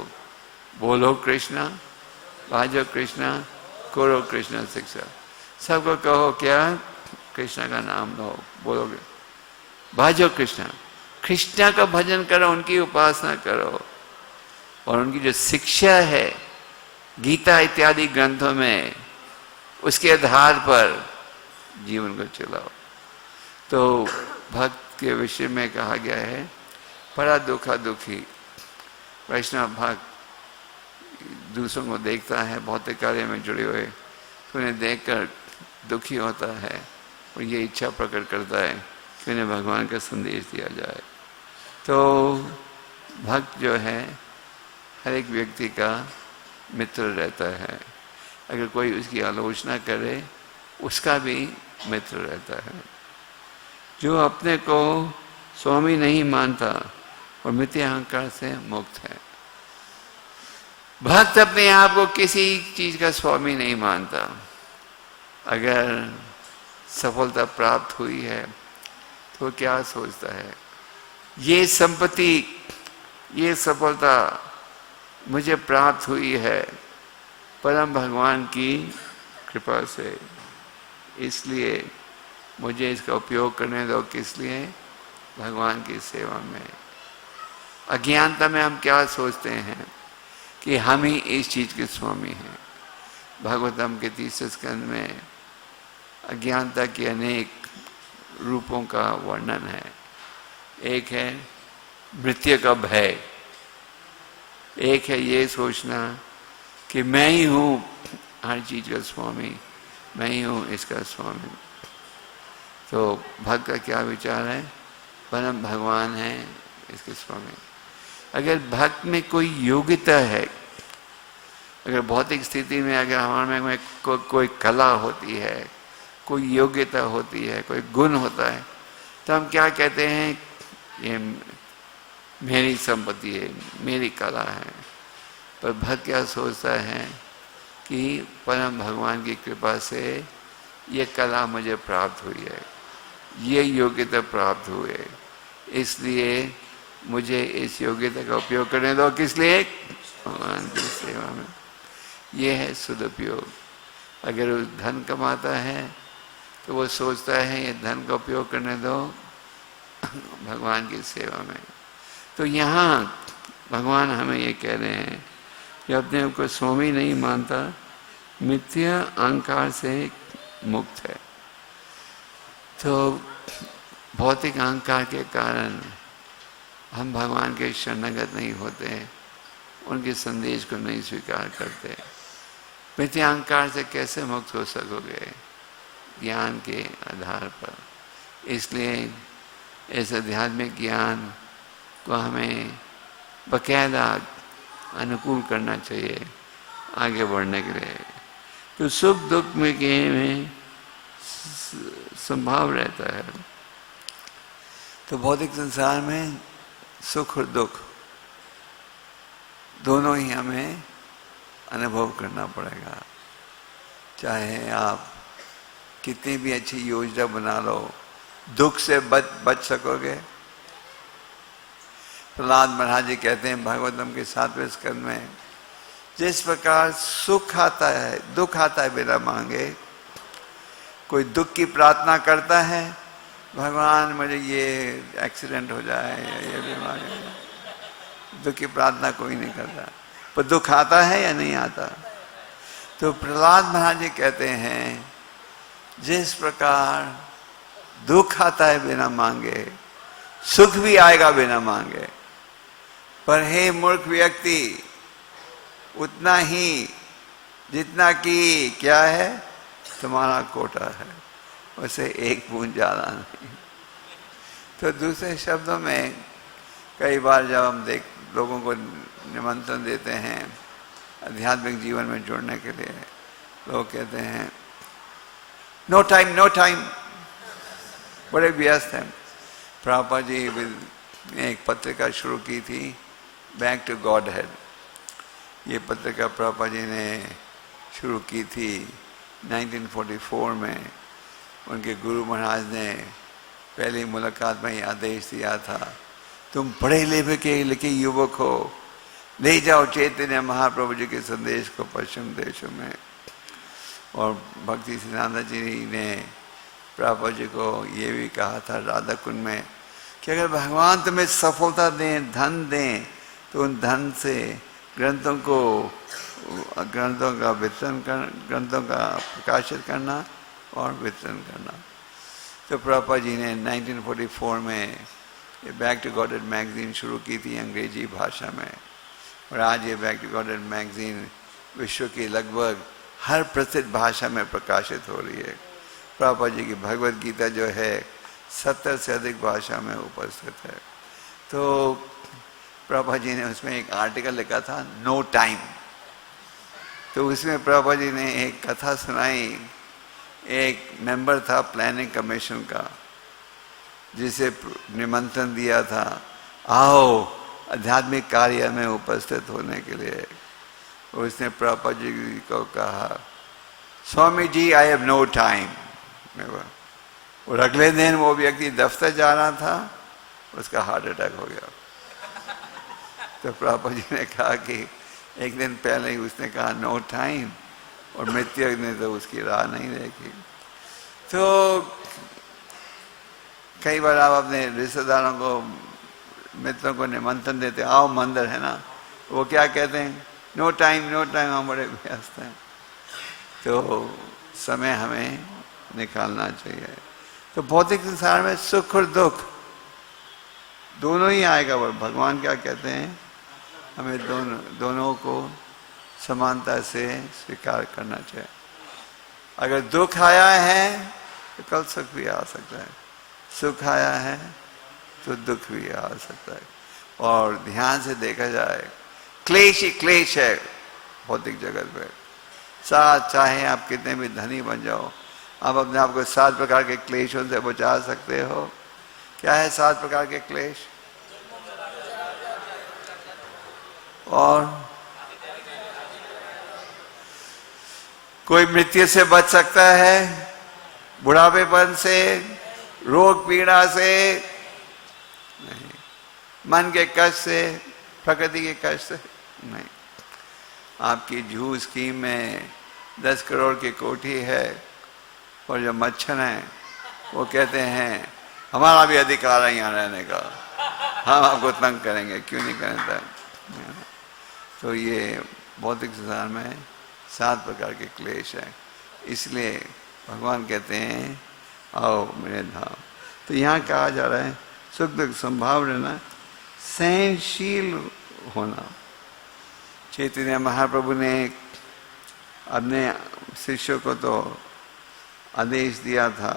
बोलो कृष्णा, भाजो कृष्णा, करो कृष्णा शिक्षा। सबको कहो क्या? कृष्णा का नाम लो, बोलोगे, भाजो कृष्णा, कृष्णा का भजन करो, उनकी उपासना करो और उनकी जो शिक्षा है गीता इत्यादि ग्रंथों में, उसके आधार पर जीवन को चलाओ। तो भक्त के विषय में कहा गया है, बड़ा दुखा दुखी वैष्णव भक्त दूसरों को देखता है भौतिक कार्य में जुड़े हुए, तो उन्हें देखकर दुखी होता है और ये इच्छा प्रकट करता है कि उन्हें भगवान का संदेश दिया जाए। तो भक्त जो है हर एक व्यक्ति का मित्र रहता है। अगर कोई उसकी आलोचना करे उसका भी मित्र रहता है। जो अपने को स्वामी नहीं मानता और मिथ्या अहंकार से मुक्त है। भक्त अपने आप को किसी चीज का स्वामी नहीं मानता। अगर सफलता प्राप्त हुई है तो क्या सोचता है, ये संपत्ति, ये सफलता मुझे प्राप्त हुई है परम भगवान की कृपा से, इसलिए मुझे इसका उपयोग करने दो। किस लिए? भगवान की सेवा में। अज्ञानता में हम क्या सोचते हैं कि हम ही इस चीज के स्वामी हैं। भागवतम के 30 स्कंद में अज्ञानता की अनेक रूपों का वर्णन है। एक है मृत्यु का भय, एक है ये सोचना कि मैं ही हूँ हर चीज का स्वामी, मैं ही हूँ इसका स्वामी। तो भक्त का क्या विचार है? परम भगवान है इसके स्वामी। अगर भक्त में कोई योग्यता है, अगर भौतिक स्थिति में अगर हमारे में कोई कला होती है, कोई योग्यता होती है, कोई गुण होता है, तो हम क्या कहते हैं? ये मेरी संपत्ति है, मेरी कला है। पर भक्त क्या सोचता है कि परम भगवान की कृपा से ये कला मुझे प्राप्त हुई है, ये योग्यता प्राप्त हुई है, इसलिए मुझे इस योग्यता का उपयोग करने दो। किस लिए? भगवान की सेवा में। ये है सदुपयोग। अगर वो धन कमाता है तो वो सोचता है ये धन का उपयोग करने दो भगवान की सेवा में। तो यहाँ भगवान हमें ये कह रहे हैं कि अपने आप को स्वामी नहीं मानता, मिथ्या अहंकार से मुक्त है। तो भौतिक अहंकार के कारण हम भगवान के शरणागत नहीं होते, उनके संदेश को नहीं स्वीकार करते। मिथ्या अहंकार से कैसे मुक्त हो सकोगे? ज्ञान के आधार पर। इसलिए इस आध्यात्मिक ज्ञान को हमें बकायदा अनुकूल करना चाहिए आगे बढ़ने के लिए। तो सुख दुख में संभाव रहता है। तो भौतिक संसार में सुख और दुख दोनों ही हमें अनुभव करना पड़ेगा। चाहे आप कितनी भी अच्छी योजना बना लो, दुख से बच सकोगे? प्रहलाद महाराज जी कहते हैं भागवतम के 7वें स्कंद में, जिस प्रकार सुख आता है, दुख आता है बिना मांगे। कोई दुख की प्रार्थना करता है, भगवान मुझे ये एक्सीडेंट हो जाए, ये बीमारी। दुख की प्रार्थना कोई नहीं करता, पर दुख आता है या नहीं आता? तो प्रहलाद महाराज जी कहते हैं, जिस प्रकार दुख आता है बिना मांगे, सुख भी आएगा बिना मांगे। पर हे मूर्ख व्यक्ति, उतना ही जितना कि क्या है तुम्हारा कोटा है, उसे एक बूंद ज्यादा नहीं। तो दूसरे शब्दों में कई बार जब हम लोगों को निमंत्रण देते हैं आध्यात्मिक जीवन में जुड़ने के लिए, लोग कहते हैं नो टाइम, नो टाइम, बड़े व्यस्त हैं। प्रभुपाद जी ने एक पत्रिका शुरू की थी, बैक टू गॉड हेड। ये पत्रिका प्रभुपाद जी ने शुरू की थी 1944 में। उनके गुरु महाराज ने पहली मुलाकात में ही आदेश दिया था, तुम पढ़े लिखे युवक हो, ले जाओ चैतन्य महाप्रभु जी के संदेश को पश्चिम देशों में। और भक्ति सिद्धांत जी ने प्रभुपाद जी को ये भी कहा था राधा कुंड में कि अगर भगवान तुम्हें सफलता दें, धन दें, तो उन धन से ग्रंथों का वितरण कर, ग्रंथों का प्रकाशित करना और वितरण करना। तो प्रभुपाद जी ने 1944 में ये बैक टू गॉडेड मैगजीन शुरू की थी अंग्रेजी भाषा में। और आज ये बैक टू गॉडेड मैगजीन विश्व की लगभग हर प्रसिद्ध भाषा में प्रकाशित हो रही है। प्रभुपाद जी की भगवत गीता जो है 70 से अधिक भाषा में उपस्थित है। तो प्रभुपाद जी ने उसमें एक आर्टिकल लिखा था नो टाइम। तो उसमें प्रभुपाद जी ने एक कथा सुनाई। एक मेंबर था प्लानिंग कमीशन का, जिसे निमंत्रण दिया था आओ आध्यात्मिक कार्य में उपस्थित होने के लिए। उसने प्रभुपाद जी को कहा, Swami ji I have no time. और अगले दिन वो व्यक्ति दफ्तर जा रहा था, उसका हार्ट अटैक हो गया। तो प्रभुपाद जी ने कहा कि एक दिन पहले ही उसने कहा नो टाइम, और मृत्यु ने तो उसकी राह नहीं देखी। तो कई बार आप अपने रिश्तेदारों को, मित्रों को निमंत्रण देते, आओ मंदिर है ना, वो क्या कहते हैं नो टाइम, नो टाइम, हम बड़े व्यस्त हैं। तो समय हमें निकालना चाहिए। तो भौतिक संसार में सुख और दुख दोनों ही आएगा। भगवान क्या कहते हैं, हमें दोनों को समानता से स्वीकार करना चाहिए। अगर दुख आया है तो कल सुख भी आ सकता है, सुख आया है तो दुख भी आ सकता है। और ध्यान से देखा जाए क्लेश ही क्लेश है भौतिक जगत में। चाहे आप कितने भी धनी बन जाओ, आप अपने आप को 7 प्रकार के क्लेशों से बचा सकते हो। क्या है 7 प्रकार के क्लेश? और कोई मृत्यु से बच सकता है, बुढ़ापेपन से, रोग पीड़ा से नहीं, मन के कष्ट से, प्रकृति के कष्ट से नहीं। आपकी जूह स्कीम में 10 करोड़ की कोठी है और जो मच्छर हैं वो कहते हैं हमारा भी अधिकार है यहाँ रहने का, हम आपको तंग करेंगे, क्यों नहीं करें तंग। तो ये भौतिक संसार में 7 प्रकार के क्लेश हैं। इसलिए भगवान कहते हैं आओ मेरे धाम। तो यहाँ कहा जा रहा है सुख दुख संभाव रहना, सहनशील होना। चैतन्य महाप्रभु ने अपने शिष्यों को तो आदेश दिया था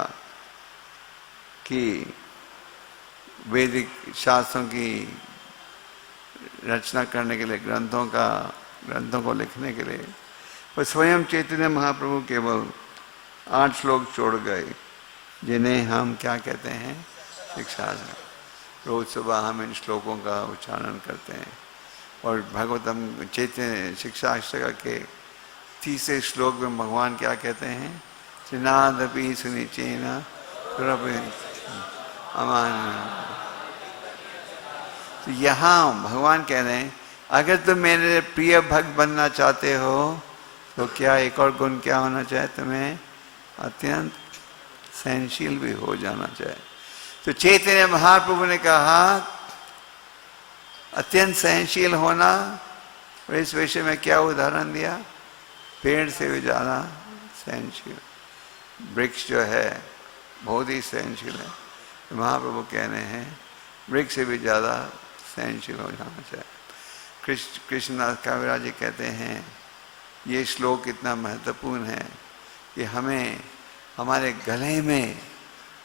कि वैदिक शास्त्रों की रचना करने के लिए, ग्रंथों को लिखने के लिए, पर स्वयं चैतन्य महाप्रभु केवल 8 श्लोक छोड़ गए, जिन्हें हम क्या कहते हैं, शिक्षा। रोज सुबह हम इन श्लोकों का उच्चारण करते हैं। और भगवतम चैतन्य शिक्षा अष्टक के 30वें श्लोक में भगवान क्या कहते हैं, श्रीनादपि सुनिचेन अमान। तो यहाँ भगवान कह रहे हैं अगर तुम मेरे प्रिय भक्त बनना चाहते हो तो क्या एक और गुण क्या होना चाहिए, तुम्हें अत्यंत सहनशील भी हो जाना चाहिए। तो चैतन्य महाप्रभु ने कहा अत्यंत सहनशील होना, और इस विषय में क्या उदाहरण दिया, पेड़ से भी ज़्यादा सहनशील। वृक्ष जो है बहुत ही सहनशील है, तो महाप्रभु कह रहे हैं वृक्ष से भी ज़्यादा सहनशील हो जाना चाहिए। कृष्णदास काविराज जी कहते हैं ये श्लोक इतना महत्वपूर्ण है कि हमें हमारे गले में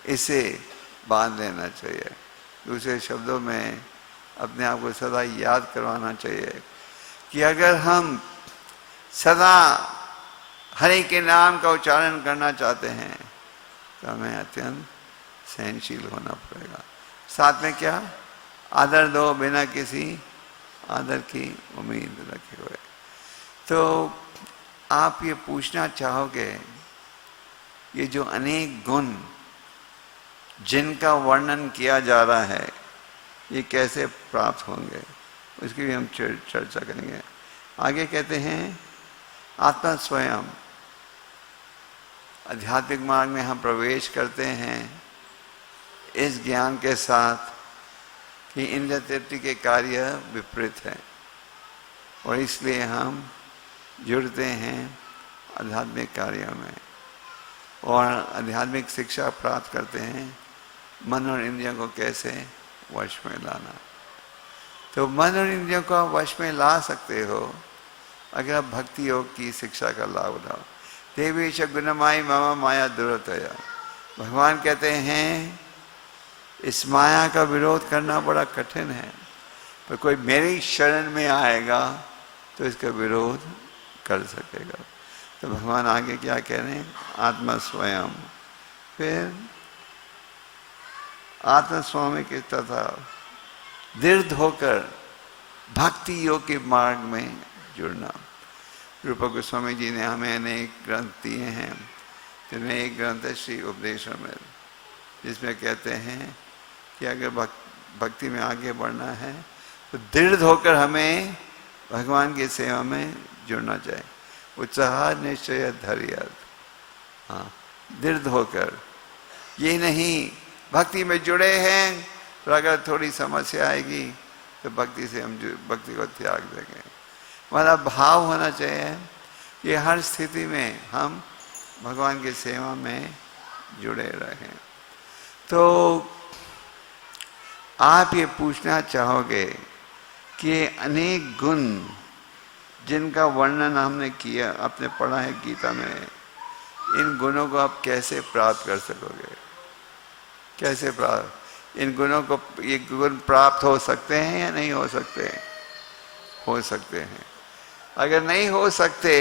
इसे बांध लेना चाहिए। दूसरे शब्दों में अपने आप को सदा याद करवाना चाहिए कि अगर हम सदा हरि के नाम का उच्चारण करना चाहते हैं तो हमें अत्यंत सहनशील होना पड़ेगा। साथ में क्या, आदर दो बिना किसी आदर की उम्मीद रखे हुए। तो आप ये पूछना चाहोगे ये जो अनेक गुण जिनका वर्णन किया जा रहा है ये कैसे प्राप्त होंगे, उसकी भी हम चर्चा करेंगे। आगे कहते हैं आत्मा स्वयं, आध्यात्मिक मार्ग में हम प्रवेश करते हैं इस ज्ञान के साथ कि इंद्रिय तृप्ति के कार्य विपरीत है, और इसलिए हम जुड़ते हैं आध्यात्मिक कार्यों में और आध्यात्मिक शिक्षा प्राप्त करते हैं मन और इंद्रियों को कैसे वश में लाना। तो मन और इंद्रियों को आप वश में ला सकते हो अगर आप भक्ति योग की शिक्षा का लाभ उठाओ। देवेश गुणमाई मम माया दुरतया, भगवान कहते हैं इस माया का विरोध करना बड़ा कठिन है, पर कोई मेरी शरण में आएगा तो इसका विरोध कर सकेगा। तो भगवान आगे क्या कह रहे हैं, आत्मा स्वयं, फिर आत्मा स्वामी के तथा दृढ़ होकर भक्ति योग के मार्ग में जुड़ना। रूप गोस्वामी जी ने हमें अनेक ग्रंथ दिए हैं, जिनमें एक ग्रंथ है श्री उपदेशामृत, जिसमें कहते हैं कि अगर भक्ति में आगे बढ़ना है तो दृढ़ होकर हमें भगवान की सेवा में जुड़ना चाहिए। उत्साह निश्चय धैर्य, हाँ, दृढ़ होकर, ये नहीं भक्ति में जुड़े हैं तो अगर थोड़ी समस्या आएगी तो भक्ति से हम भक्ति को त्याग देंगे। हमारा भाव होना चाहिए कि हर स्थिति में हम भगवान की सेवा में जुड़े रहें। तो आप ये पूछना चाहोगे कि अनेक गुण जिनका वर्णन हमने किया, आपने पढ़ा है गीता में, इन गुणों को आप कैसे प्राप्त कर सकोगे? कैसे प्राप्त? इन गुणों को, ये गुण प्राप्त हो सकते हैं या नहीं हो सकते? हो सकते हैं। अगर नहीं हो सकते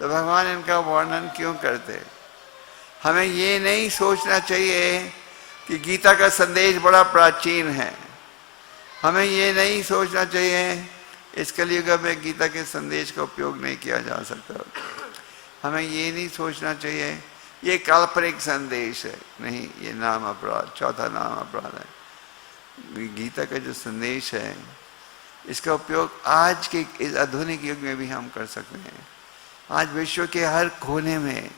तो भगवान इनका वर्णन क्यों करते? हमें ये नहीं सोचना चाहिए कि गीता का संदेश बड़ा प्राचीन है। हमें ये नहीं सोचना चाहिए इस कलयुग में गीता के संदेश का उपयोग नहीं किया जा सकता। हमें ये नहीं सोचना चाहिए ये काल्पनिक संदेश है। नहीं, ये नाम अपराध, चौथा नाम अपराध है। गीता का जो संदेश है इसका उपयोग आज के इस आधुनिक युग में भी हम कर सकते हैं। आज विश्व के हर कोने में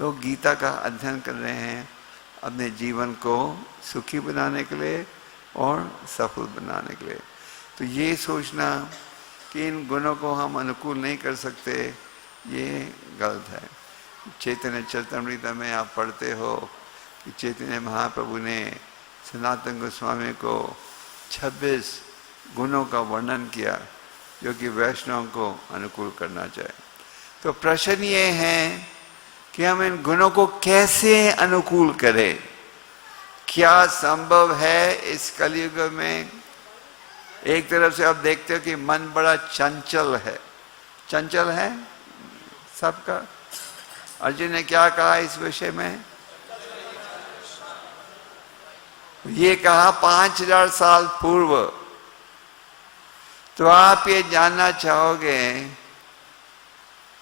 लोग गीता का अध्ययन कर रहे हैं अपने जीवन को सुखी बनाने के लिए और सफल बनाने के लिए। तो ये सोचना कि इन गुणों को हम अनुकूल नहीं कर सकते, ये गलत है। चैतन्य चरितामृत में आप पढ़ते हो कि चैतन्य महाप्रभु ने सनातन गोस्वामी को 26 गुणों का वर्णन किया जो कि वैष्णव को अनुकूल करना चाहिए। तो प्रश्न ये है कि हम इन गुणों को कैसे अनुकूल करें? क्या संभव है इस कलयुग में? एक तरफ से आप देखते हो कि मन बड़ा चंचल है। चंचल है सबका। अर्जुन ने क्या कहा इस विषय में? ये कहा 5000 साल पूर्व। तो आप ये जानना चाहोगे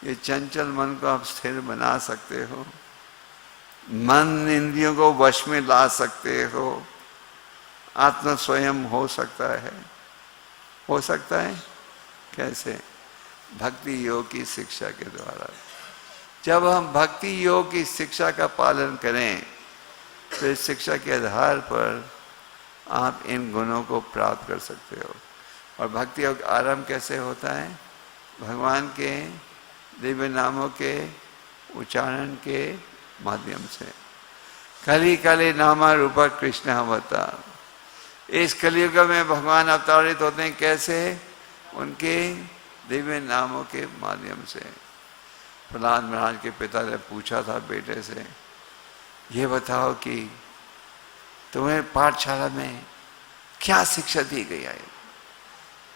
ये चंचल मन को आप स्थिर बना सकते हो? मन इंद्रियों को वश में ला सकते हो? आत्मा स्वयं हो सकता है? हो सकता है कैसे? भक्ति योग की शिक्षा के द्वारा। जब हम भक्ति योग की शिक्षा का पालन करें तो इस शिक्षा के आधार पर आप इन गुणों को प्राप्त कर सकते हो। और भक्ति योग आरंभ कैसे होता है? भगवान के दिव्य नामों के उच्चारण के माध्यम से। कली कली नामा रूपा कृष्ण अवता। इस कलयुग में भगवान अवतारित होते हैं कैसे? उनके दिव्य नामों के माध्यम से। प्रहलाद महाराज के पिता ने पूछा था बेटे से, ये बताओ कि तुम्हें पाठशाला में क्या शिक्षा दी गई है?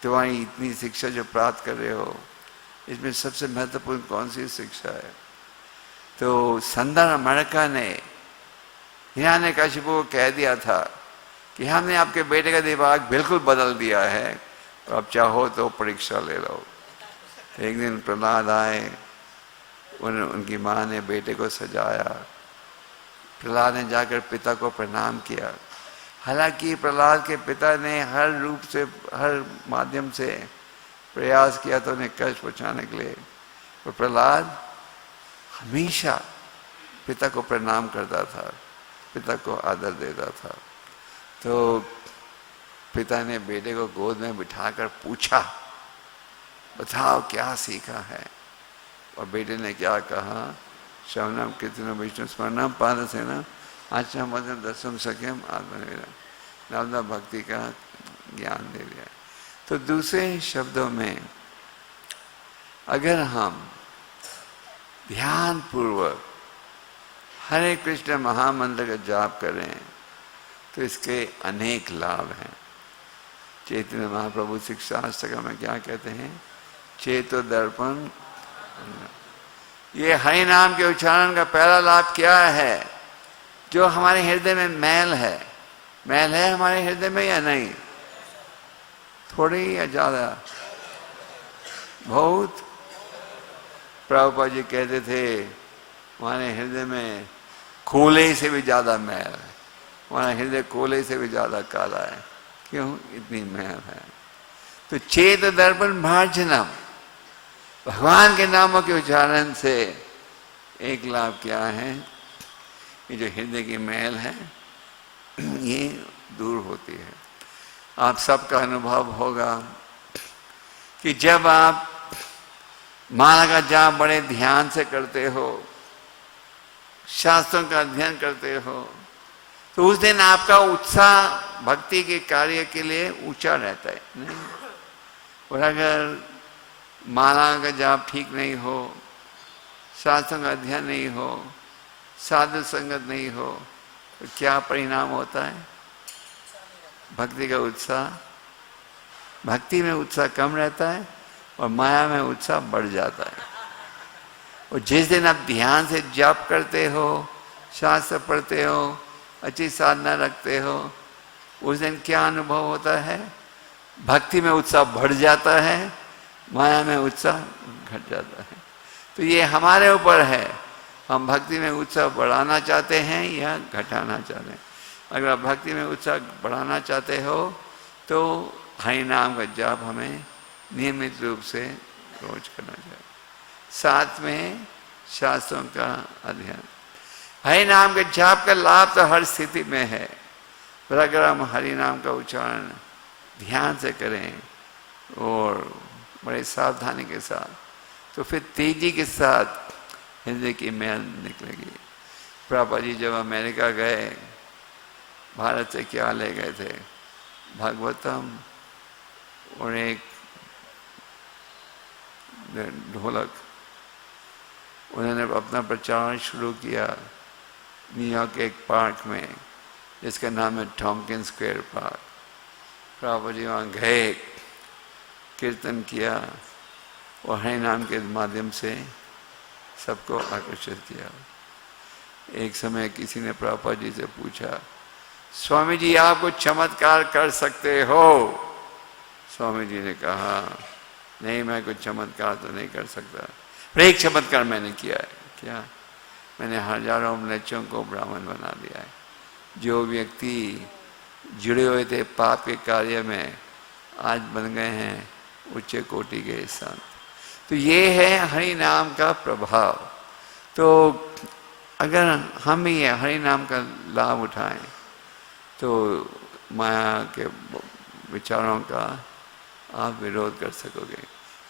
तुम्हारी इतनी शिक्षा जो प्राप्त कर रहे हो इसमें सबसे महत्वपूर्ण कौन सी शिक्षा है? तो संदर अमेरिका ने हिरण्यकशिपु को कह दिया था कि हमने आपके बेटे का दिमाग बिल्कुल बदल दिया है, तो आप चाहो तो परीक्षा ले लो। तो एक दिन प्रहलाद आए, उनकी माँ ने बेटे को सजाया। प्रहलाद ने जाकर पिता को प्रणाम किया। हालांकि प्रहलाद के पिता ने हर रूप से, हर माध्यम से प्रयास किया तो उन्हें कष्ट पहुँचाने के लिए, पर प्रहलाद हमेशा पिता को प्रणाम करता था, पिता को आदर देता था। तो पिता ने बेटे को गोद में बिठाकर पूछा, बताओ क्या सीखा है? और बेटे ने क्या कहा? श्रवणम कीर्तनम विष्णु स्मरणम पादसेना आचरण मदन दर्शन सक्यम आत्मनिर्भर। नवदा भक्ति का ज्ञान दे दिया। तो दूसरे शब्दों में अगर हम ध्यान पूर्वक हरे कृष्ण महामंत्र का जाप करें तो इसके अनेक लाभ हैं। चैतन्य महाप्रभु शिक्षा शास्त्र में क्या कहते हैं? चेतो दर्पण। ये हरि नाम के उच्चारण का पहला लाभ क्या है? जो हमारे हृदय में मैल है, मैल है हमारे हृदय में या नहीं? थोड़ी या ज्यादा? बहुत। प्रभुपाद जी कहते थे हमारे हृदय में कोले से भी ज्यादा मैल है, हमारा हृदय कोले से भी ज्यादा काला है। क्यों इतनी मैल है? तो चेत दर्पण मार्जनम, भगवान के नामों के उच्चारण से एक लाभ क्या है? ये जो हृदय की मैल है ये दूर होती है। आप सबका अनुभव होगा कि जब आप माला का जाप बड़े ध्यान से करते हो, शास्त्रों का अध्ययन करते हो, तो उस दिन आपका उत्साह भक्ति के कार्य के लिए ऊंचा रहता है नहीं? और अगर माला का जाप ठीक नहीं हो, शास्त्रों का अध्ययन नहीं हो, साधु संगत नहीं हो, तो क्या परिणाम होता है? भक्ति का उत्साह, भक्ति में उत्साह कम रहता है और माया में उत्साह बढ़ जाता है। और जिस दिन आप ध्यान से जप करते हो, शास्त्र पढ़ते हो, अच्छी साधना रखते हो, उस दिन क्या अनुभव होता है? भक्ति में उत्साह बढ़ जाता है, माया में उत्साह घट जाता है। तो ये हमारे ऊपर है, हम भक्ति में उत्साह बढ़ाना चाहते हैं या घटाना चाहते हैं। अगर आप भक्ति में उत्साह बढ़ाना चाहते हो तो हरि नाम का जाप हमें नियमित रूप से रोज करना चाहिए, साथ में शास्त्रों का अध्ययन। हरि नाम के जाप का लाभ तो हर स्थिति में है, पर अगर हम हरि नाम का उच्चारण ध्यान से करें और बड़े सावधानी के साथ, तो फिर तेजी के साथ हृदय की मैल निकलेगी। प्रभुपाद जी जब अमेरिका गए, भारत से क्या ले गए थे? भागवतम और एक ढोलक। उन्होंने अपना प्रचार शुरू किया न्यूयॉर्क के एक पार्क में, जिसका नाम है टॉम्किन स्क्वायर पार्क। प्रभुपाद जी वहाँ गए, कीर्तन किया और हरि नाम के माध्यम से सबको आकर्षित किया। एक समय किसी ने प्रभुपाद जी से पूछा, स्वामी जी आप कुछ चमत्कार कर सकते हो? स्वामी जी ने कहा, नहीं मैं कुछ चमत्कार तो नहीं कर सकता, पर एक चमत्कार मैंने किया है। क्या? मैंने हजारों म्लेच्छों को ब्राह्मण बना दिया है। जो व्यक्ति जुड़े हुए थे पाप के कार्य में, आज बन गए हैं उच्च कोटि के संत। तो ये है हरि नाम का प्रभाव। तो अगर हम भी हरि नाम का लाभ उठाएं तो माया के विचारों का आप विरोध कर सकोगे।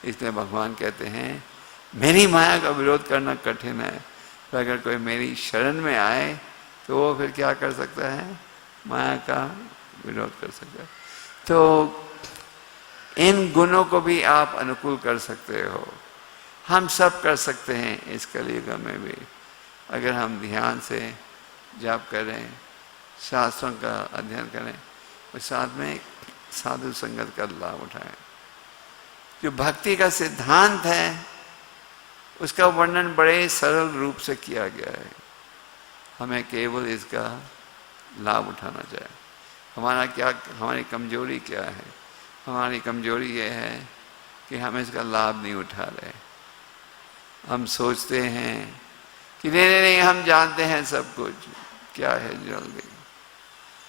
इसलिए भगवान कहते हैं मेरी माया का विरोध करना कठिन है, तो अगर कोई मेरी शरण में आए तो वो फिर क्या कर सकता है? माया का विरोध कर सकता है। तो इन गुणों को भी आप अनुकूल कर सकते हो। हम सब कर सकते हैं इस कलयुग में भी, अगर हम ध्यान से जाप करें, शास्त्रों का अध्ययन करें और साथ में साधु संगत का लाभ उठाएं। जो भक्ति का सिद्धांत है उसका वर्णन बड़े सरल रूप से किया गया है। हमें केवल इसका लाभ उठाना चाहिए। हमारी कमजोरी क्या है? हमारी कमजोरी ये है कि हम इसका लाभ नहीं उठा रहे। हम सोचते हैं कि नहीं हम जानते हैं सब कुछ, क्या है जल्दी।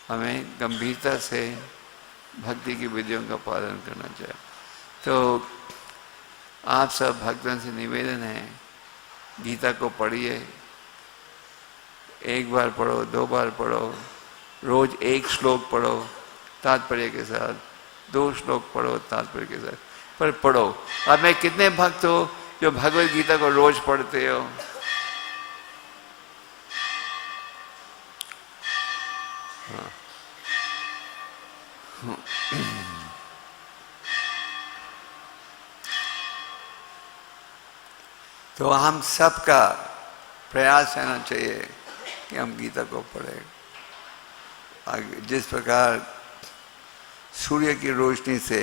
हमें गंभीरता से भक्ति की विधियों का पालन करना चाहिए। तो आप सब भक्तों से निवेदन है, गीता को पढ़िए, एक बार पढ़ो, 2 बार पढ़ो, रोज 1 श्लोक पढ़ो तात्पर्य के साथ, 2 श्लोक पढ़ो तात्पर्य के साथ, पर पढ़ो। अब मैं कितने भक्त हो जो भगवत गीता को रोज पढ़ते हो? हाँ। तो हम सबका प्रयास रहना चाहिए कि हम गीता को पढ़ें। जिस प्रकार सूर्य की रोशनी से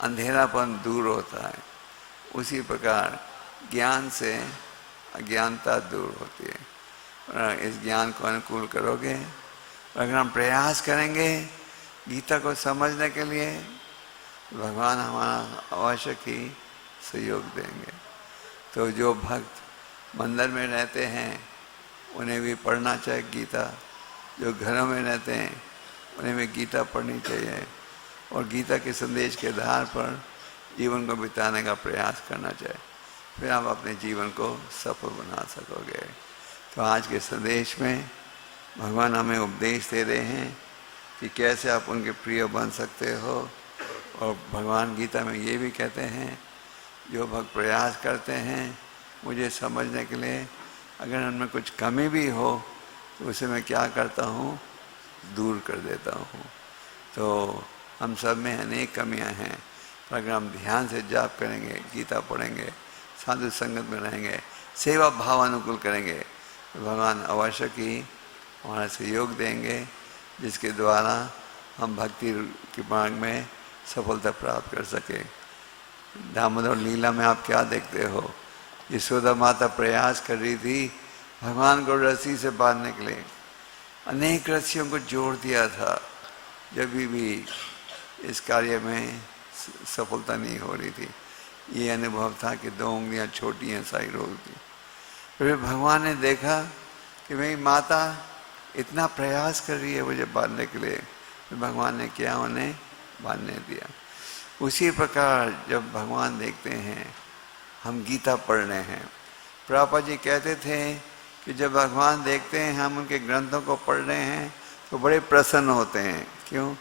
अंधेरापन दूर होता है, उसी प्रकार ज्ञान से अज्ञानता दूर होती है। इस ज्ञान को अनुकूल करोगे, अगर हम प्रयास करेंगे गीता को समझने के लिए, भगवान हमारा अवश्य ही सहयोग देंगे। तो जो भक्त मंदिर में रहते हैं उन्हें भी पढ़ना चाहिए गीता, जो घरों में रहते हैं उन्हें भी गीता पढ़नी चाहिए और गीता के संदेश के आधार पर जीवन को बिताने का प्रयास करना चाहिए। फिर आप अपने जीवन को सफल बना सकोगे। तो आज के संदेश में भगवान हमें उपदेश दे रहे हैं कि कैसे आप उनके प्रिय बन सकते हो। और भगवान गीता में ये भी कहते हैं, जो भक्त प्रयास करते हैं मुझे समझने के लिए, अगर उनमें कुछ कमी भी हो तो उसे मैं क्या करता हूँ, दूर कर देता हूँ। तो हम सब में अनेक कमियां हैं, पर अगर हम ध्यान से जाप करेंगे, गीता पढ़ेंगे, साधु संगत में रहेंगे, सेवा भाव अनुकूल करेंगे, तो भगवान अवश्य ही हमारा सहयोग देंगे, जिसके द्वारा हम भक्ति के मार्ग में सफलता प्राप्त कर सके। दामोदर लीला में आप क्या देखते हो, यशोदा माता प्रयास कर रही थी भगवान को रस्सी से बांधने के लिए, अनेक रस्सियों को जोड़ दिया था, जब भी इस कार्य में सफलता नहीं हो रही थी। ये अनुभव था कि 2 उंगलियां छोटी हैं, साई रोग थी। फिर भगवान ने देखा कि मेरी माता इतना प्रयास कर रही है मुझे बांधने के लिए, फिर भगवान ने क्या, उन्हें बांधने दिया। उसी प्रकार जब भगवान देखते हैं, हम गीता पढ़ रहे हैं, प्रभुपाद जी कहते थे कि जब भगवान देखते हैं हम उनके ग्रंथों को पढ़ रहे हैं तो बड़े प्रसन्न होते हैं। क्यों?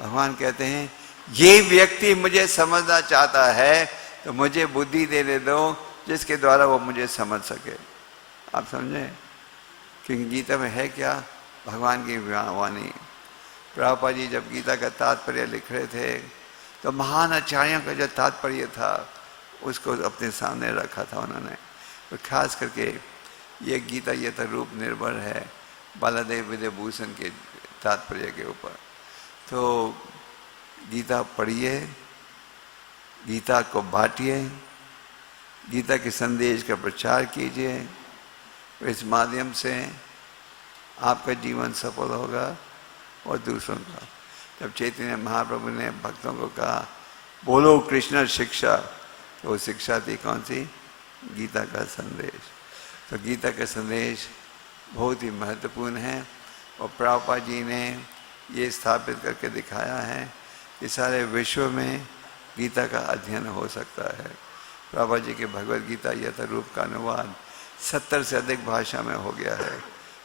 भगवान कहते हैं ये व्यक्ति मुझे समझना चाहता है तो मुझे बुद्धि देने दो जिसके द्वारा वो मुझे समझ सके। आप समझे? क्योंकि गीता में है क्या? भगवान की वाणी। प्रभुपाद जी जब गीता का तात्पर्य लिख रहे थे तो महान आचार्यों का जो तात्पर्य था उसको अपने सामने रखा था उन्होंने। तो खास करके ये गीता यथा रूप निर्भर है बालादेव विद्याभूषण के तात्पर्य के ऊपर। तो गीता पढ़िए, गीता को बांटिए, गीता के संदेश का प्रचार कीजिए, इस माध्यम से आपका जीवन सफल होगा और दूसरों का। जब चैतन्य महाप्रभु ने भक्तों को कहा बोलो कृष्ण शिक्षा, तो वो शिक्षा थी कौन सी? गीता का संदेश। तो गीता का संदेश बहुत ही महत्वपूर्ण है और प्रभुपाद जी ने ये स्थापित करके दिखाया है कि सारे विश्व में गीता का अध्ययन हो सकता है। प्रभुपाद जी के भगवद गीता यथा रूप का अनुवाद 70 से अधिक भाषा में हो गया है।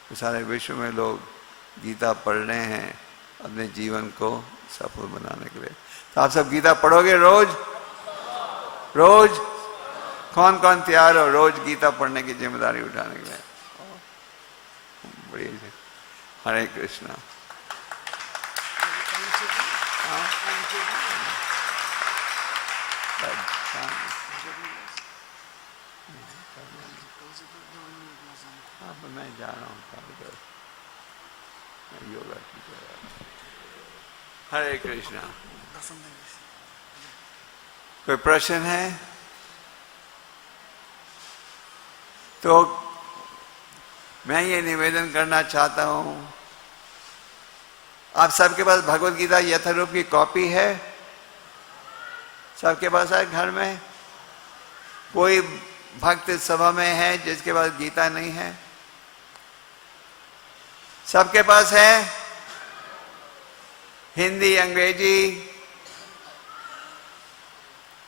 तो सारे विश्व में लोग गीता पढ़ रहे हैं अपने जीवन को सफल बनाने के लिए। तो आप सब गीता पढ़ोगे रोज? रोज? कौन कौन तैयार हो रोज गीता पढ़ने की जिम्मेदारी उठाने के लिए? बढ़िया। हरे कृष्णा। मैं जा रहा हूँ योगा टीचर। हरे कृष्णा। कोई प्रश्न है तो मैं ये निवेदन करना चाहता हूं, आप सबके पास भगवद गीता यथारूप की कॉपी है? सबके पास है घर में? कोई भक्त सभा में है जिसके पास गीता नहीं है? सबके पास है? हिंदी, अंग्रेजी?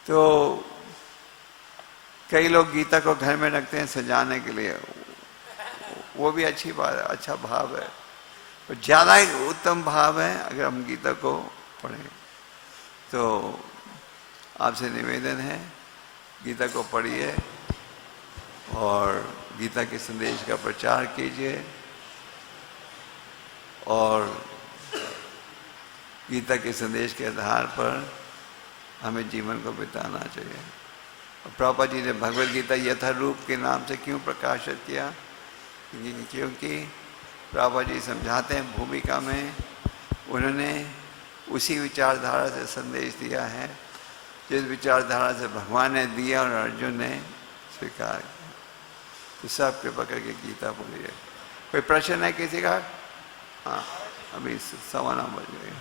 तो कई लोग गीता को घर में रखते हैं सजाने के लिए, वो भी अच्छी बात है, अच्छा भाव है, तो ज़्यादा ही उत्तम भाव है अगर हम गीता को पढ़ें। तो आपसे निवेदन है गीता को पढ़िए और गीता के संदेश का प्रचार कीजिए और गीता के संदेश के आधार पर हमें जीवन को बिताना चाहिए। और प्रभुपाद जी ने भगवद गीता यथारूप के नाम से क्यों प्रकाशित किया? क्योंकि प्रभुपाद जी समझाते हैं भूमिका में उन्होंने उसी विचारधारा से संदेश दिया है जिस विचारधारा से भगवान ने दिया और अर्जुन ने स्वीकार किया। तो सब कृपा करके गीता पढ़िए। कोई प्रश्न है किसी का? हाँ, अभी 9:15 बज गए।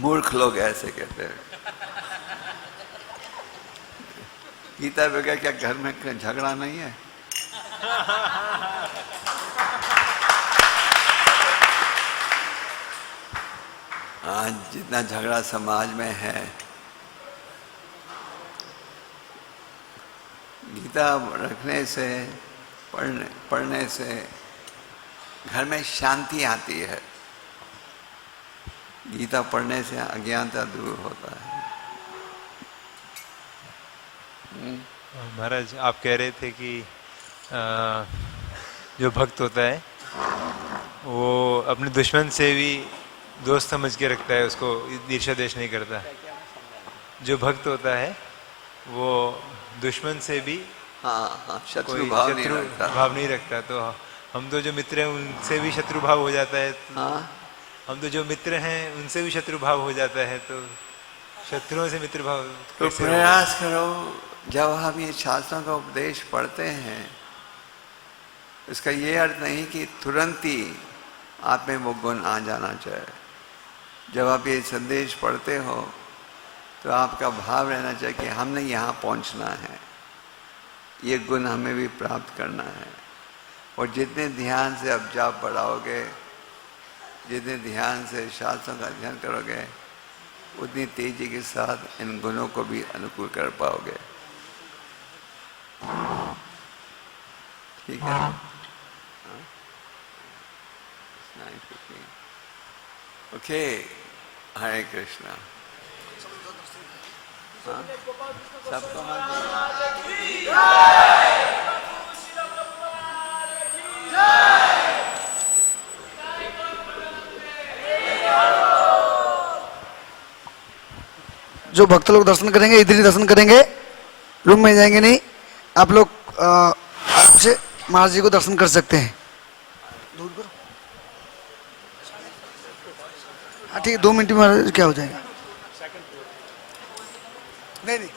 मूर्ख लोग ऐसे कहते हैं। गीता बगैर क्या घर में झगड़ा नहीं है? आज जितना झगड़ा समाज में है, गीता रखने से, पढ़ने से घर में शांति आती है। गीता पढ़ने से अज्ञानता दूर होता है। महाराज आप कह रहे थे कि अ, जो भक्त होता है वो अपने दुश्मन से भी दोस्त समझ के रखता है, उसको ईर्ष्या द्वेष नहीं करता। जो भक्त होता है वो दुश्मन से भी हाँ हाँ, शत्रु कोई भाव नहीं शत्रु रखता। भाव नहीं रखता। तो हम तो जो मित्र हैं उनसे भी शत्रु भाव हो जाता है। हाँ, हम तो जो मित्र हैं उनसे भी शत्रु भाव हो जाता है, तो शत्रुओं से मित्र भाव तो कैसे होगा? प्रयास करो, जब हम ये शास्त्रों का उपदेश पढ़ते हैं, इसका ये अर्थ नहीं कि तुरंत ही आप में वो गुण आ जाना चाहिए। जब आप ये संदेश पढ़ते हो तो आपका भाव रहना चाहिए कि हमने यहाँ पहुँचना है, ये गुण हमें भी प्राप्त करना है। और जितने ध्यान से आप जाप बढ़ाओगे, जितने ध्यान से शास्त्रों का अध्ययन करोगे, उतनी तेजी के साथ इन गुणों को भी अनुकूल कर पाओगे। ठीक है? ओके, हरे कृष्णा। हाँ? सबको जो भक्त लोग दर्शन करेंगे इधर ही दर्शन करेंगे, रूम में जाएंगे नहीं। आप लोग आराम से महाराज जी को दर्शन कर सकते हैं। दूर करो। हाँ ठीक है, 2 मिनट में महाराज क्या हो जाएगा। नहीं नहीं